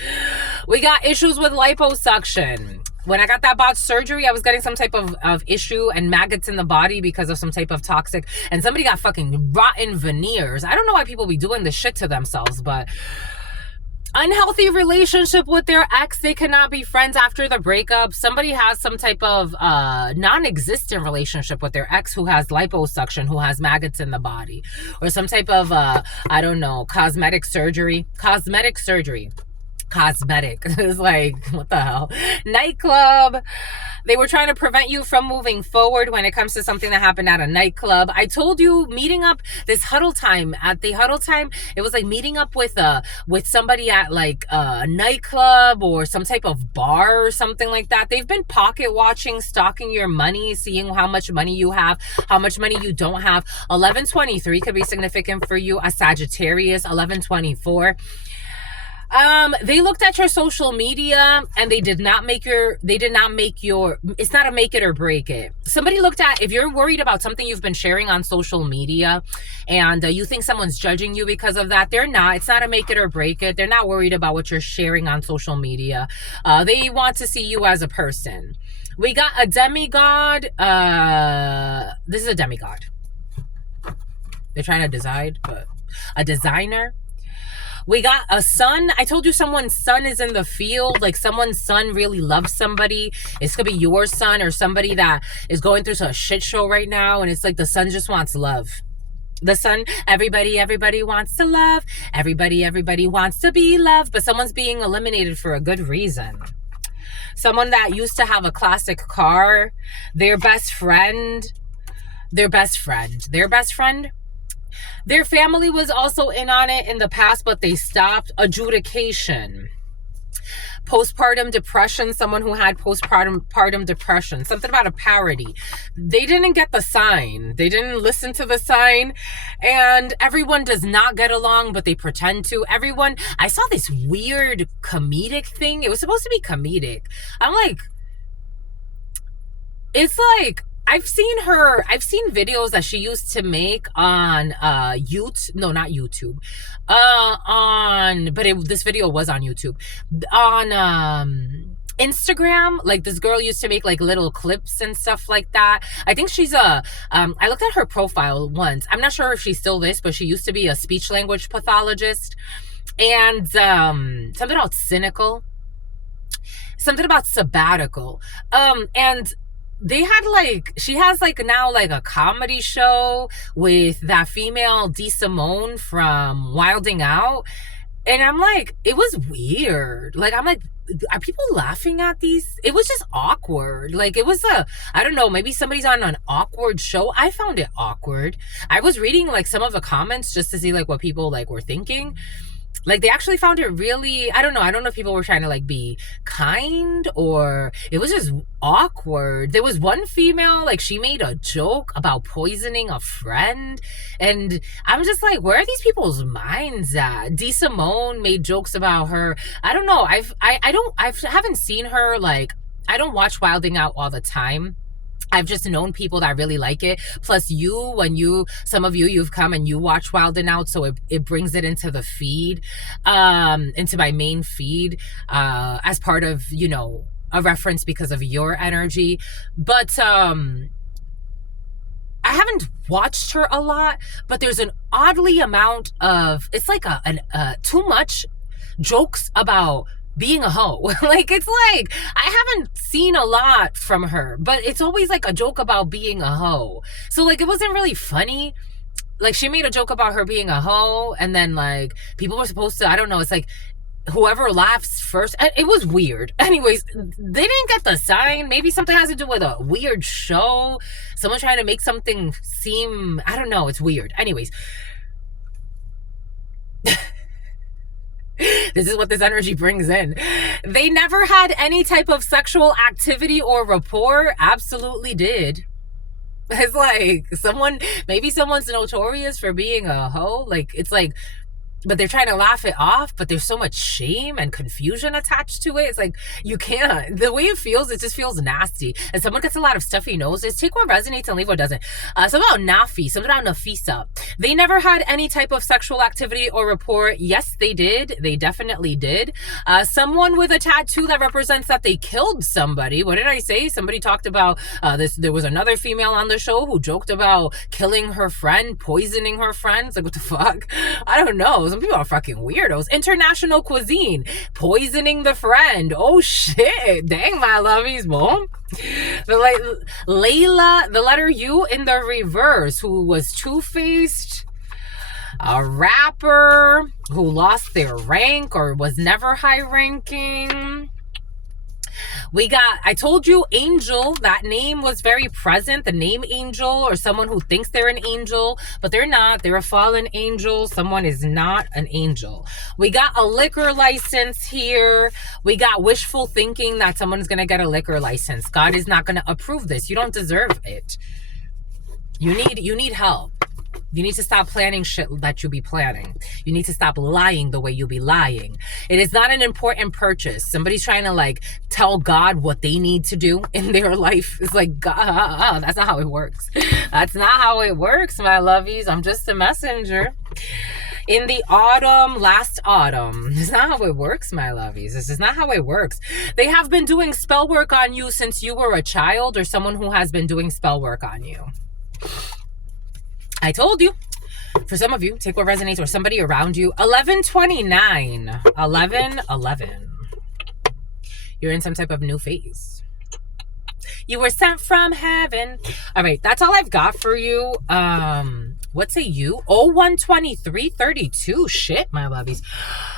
We got issues with liposuction. When I got that botched surgery, I was getting some type of issue and maggots in the body because of some type of toxic. And somebody got fucking rotten veneers. I don't know why people be doing this shit to themselves, but unhealthy relationship with their ex. They cannot be friends after the breakup. Somebody has some type of non-existent relationship with their ex who has liposuction, who has maggots in the body, or some type of I don't know, cosmetic surgery. It's like, what the hell? Nightclub. They were trying to prevent you from moving forward when it comes to something that happened at a nightclub. I told you, meeting up this huddle time. At the huddle time, it was like meeting up with somebody at like a nightclub or some type of bar or something like that. They've been pocket watching, stalking your money, seeing how much money you have, how much money you don't have. 1123 could be significant for you. A Sagittarius. 1124. They looked at your social media and they did not make your, it's not a make it or break it. Somebody looked at, if you're worried about something you've been sharing on social media and you think someone's judging you because of that, they're not. It's not a make it or break it. They're not worried about what you're sharing on social media. They want to see you as a person. We got a demigod. This is a demigod. They're trying to decide, but a designer. We got a son. I told you someone's son is in the field. Like someone's son really loves somebody. It's going to be your son or somebody that is going through a shit show right now. And it's like the son just wants love. The son, everybody wants to love. Everybody wants to be loved. But someone's being eliminated for a good reason. Someone that used to have a classic car. Their best friend. Their family was also in on it in the past, but they stopped. Adjudication. postpartum depression, someone who had postpartum depression, something about a parody. They didn't get the sign. They didn't listen to the sign. And everyone does not get along, but they pretend to. I saw this weird comedic thing. It was supposed to be comedic. I'm like, it's like, I've seen videos that she used to make on YouTube. No, not YouTube. This video was on YouTube. On Instagram, like this girl used to make like little clips and stuff like that. I think she's I looked at her profile once. I'm not sure if she's still this, but she used to be a speech language pathologist. And something about cynical, something about sabbatical. And they had like, she has like now like a comedy show with that female D. Simone from Wilding Out. And I'm like, it was weird. Like, I'm like, are people laughing at these? It was just awkward. Like, it was I don't know, maybe somebody's on an awkward show. I found it awkward. I was reading like some of the comments just to see like what people like were thinking. Like, they actually found it really, I don't know if people were trying to like be kind, or it was just awkward. There was one female, like, she made a joke about poisoning a friend, and I'm just like, where are these people's minds at? D. Simone made jokes about her. I don't know. I haven't seen her, like, I don't watch Wilding Out all the time. I've just known people that really like it. Plus some of you've come and you watch Wild and Out, so it brings it into the feed, into my main feed, as part of, a reference because of your energy. But, I haven't watched her a lot, but there's an oddly amount of, it's like too much jokes about being a hoe. Like, it's like, I haven't seen a lot from her, but it's always like a joke about being a hoe. So like, it wasn't really funny. Like, she made a joke about her being a hoe, and then like people were supposed to, I don't know, it's like whoever laughs first. It was weird. Anyways, they didn't get the sign. Maybe something has to do with a weird show. Someone trying to make something seem, I don't know, it's weird. Anyways, this is what this energy brings in. They never had any type of sexual activity or rapport. Absolutely did. It's like maybe someone's notorious for being a hoe. Like, it's like, but they're trying to laugh it off, but there's so much shame and confusion attached to it. It's like, you can't. The way it just feels nasty. And someone gets a lot of stuffy noses. Take what resonates and leave what doesn't. Something about Nafi, something about Nafisa. They never had any type of sexual activity or rapport. Yes, they did. They definitely did. Someone with a tattoo that represents that they killed somebody. What did I say? Somebody talked about this. There was another female on the show who joked about killing her friend, poisoning her friends. Like, what the fuck? I don't know. Some people are fucking weirdos. International cuisine, poisoning the friend. Oh shit. Dang, my lovies, boom. Layla, the letter U in the reverse, who was two-faced, a rapper who lost their rank or was never high-ranking. We got, I told you, Angel. That name was very present. The name Angel, or someone who thinks they're an angel, but they're not. They're a fallen angel. Someone is not an angel. We got a liquor license here. We got wishful thinking that someone's going to get a liquor license. God is not going to approve this. You don't deserve it. You need help. You need to stop planning shit that you be planning. You need to stop lying the way you be lying. It is not an important purchase. Somebody's trying to like tell God what they need to do in their life. It's like, God, that's not how it works. That's not how it works, my lovies. I'm just a messenger. In the autumn, last autumn. It's not how it works, my lovies. This is not how it works. They have been doing spell work on you since you were a child, or someone who has been doing spell work on you. I told you. For some of you, take what resonates, or somebody around you. 1129. 1111. You're in some type of new phase. You were sent from heaven. All right, that's all I've got for you. What say you? 012332. Shit, my lovies.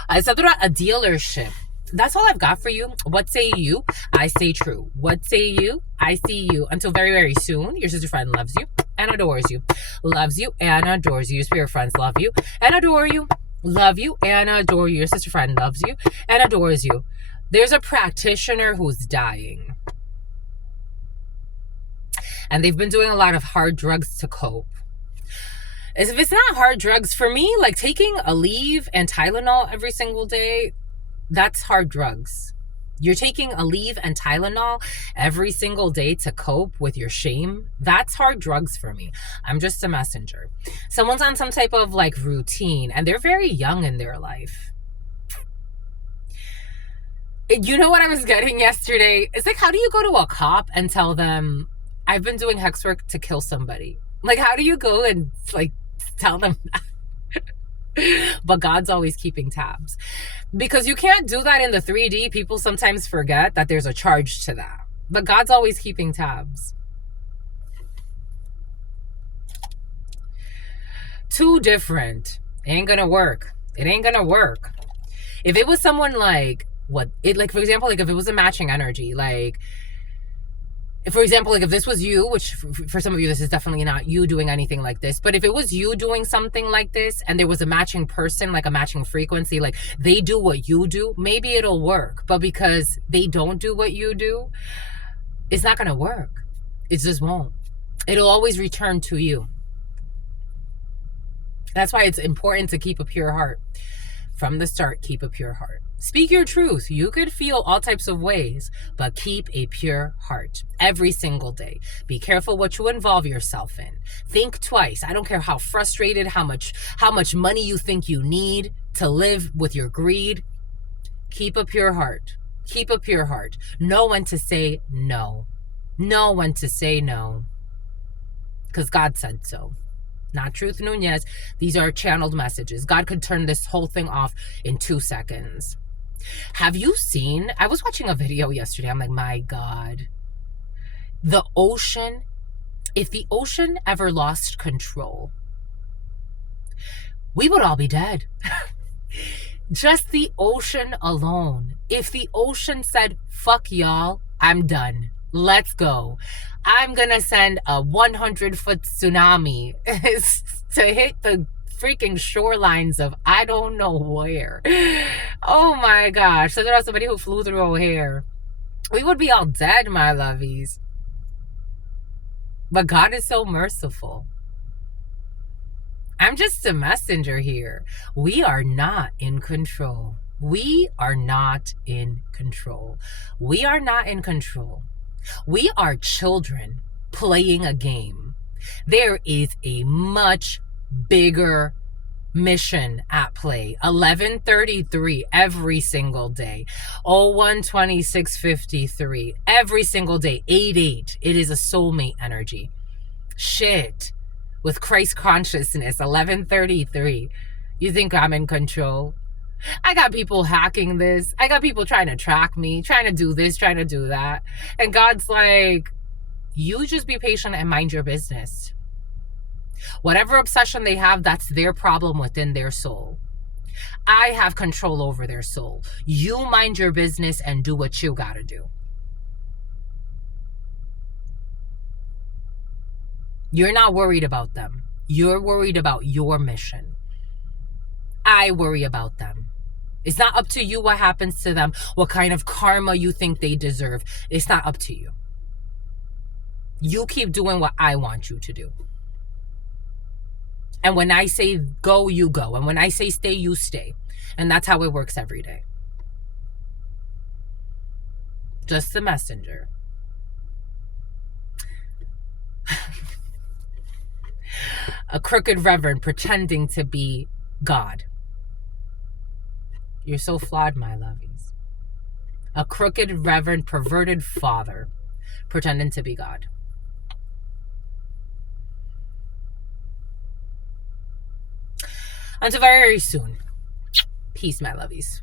I said about a dealership. That's all I've got for you. What say you? I say true. What say you? I see you. Until very, very soon. Your sister friend loves you and adores you. Loves you and adores you. Your spirit friends love you and adore you. Love you and adore you. Your sister friend loves you and adores you. There's a practitioner who's dying. And they've been doing a lot of hard drugs to cope. As if it's not hard drugs, for me, like taking a leave and Tylenol every single day, that's hard drugs. You're taking a leave and Tylenol every single day to cope with your shame. That's hard drugs for me. I'm just a messenger. Someone's on some type of like routine and they're very young in their life. You know what I was getting yesterday? It's like, how do you go to a cop and tell them, I've been doing hex work to kill somebody? Like, how do you go and like tell them that? But God's always keeping tabs. Because you can't do that in the 3D. People sometimes forget that there's a charge to that. But God's always keeping tabs. Too different. Ain't gonna work. It ain't gonna work. If it was someone like, like, for example, like if it was a matching energy, like, for example, like if this was you, which for some of you, this is definitely not you doing anything like this, but if it was you doing something like this and there was a matching person, like a matching frequency, like they do what you do, maybe it'll work. But because they don't do what you do, it's not going to work. It just won't. It'll always return to you. That's why it's important to keep a pure heart. From the start, keep a pure heart. Speak your truth. You could feel all types of ways, but keep a pure heart every single day. Be careful what you involve yourself in. Think twice. I don't care how frustrated, how much money you think you need to live with your greed. Keep a pure heart. Keep a pure heart. Know when to say no. Know when to say no. Because God said so. Not Truth Nunez. These are channeled messages. God could turn this whole thing off in 2 seconds. Have you seen, I was watching a video yesterday. I'm like, my God. The ocean, if the ocean ever lost control, we would all be dead. Just the ocean alone. If the ocean said, fuck y'all, I'm done. Let's go. I'm going to send a 100-foot tsunami to hit the freaking shorelines of I don't know where. Oh my gosh. So there was somebody who flew through O'Hare. We would be all dead, my lovies. But God is so merciful. I'm just a messenger here. We are not in control. We are not in control. We are not in control. We are children playing a game. There is a much bigger mission at play. 11:33 every single day. 01:26:53 every single day. 8:8. It is a soulmate energy. Shit. With Christ consciousness. 11:33. You think I'm in control? I got people hacking this. I got people trying to track me, trying to do this, trying to do that. And God's like, you just be patient and mind your business. Whatever obsession they have, that's their problem within their soul. I have control over their soul. You mind your business and do what you gotta do. You're not worried about them. You're worried about your mission. I worry about them. It's not up to you what happens to them, what kind of karma you think they deserve. It's not up to you. You keep doing what I want you to do. And when I say go, you go. And when I say stay, you stay. And that's how it works every day. Just the messenger. A crooked reverend pretending to be God. You're so flawed, my lovies. A crooked reverend, perverted father pretending to be God. Until very soon. Peace, my lovies.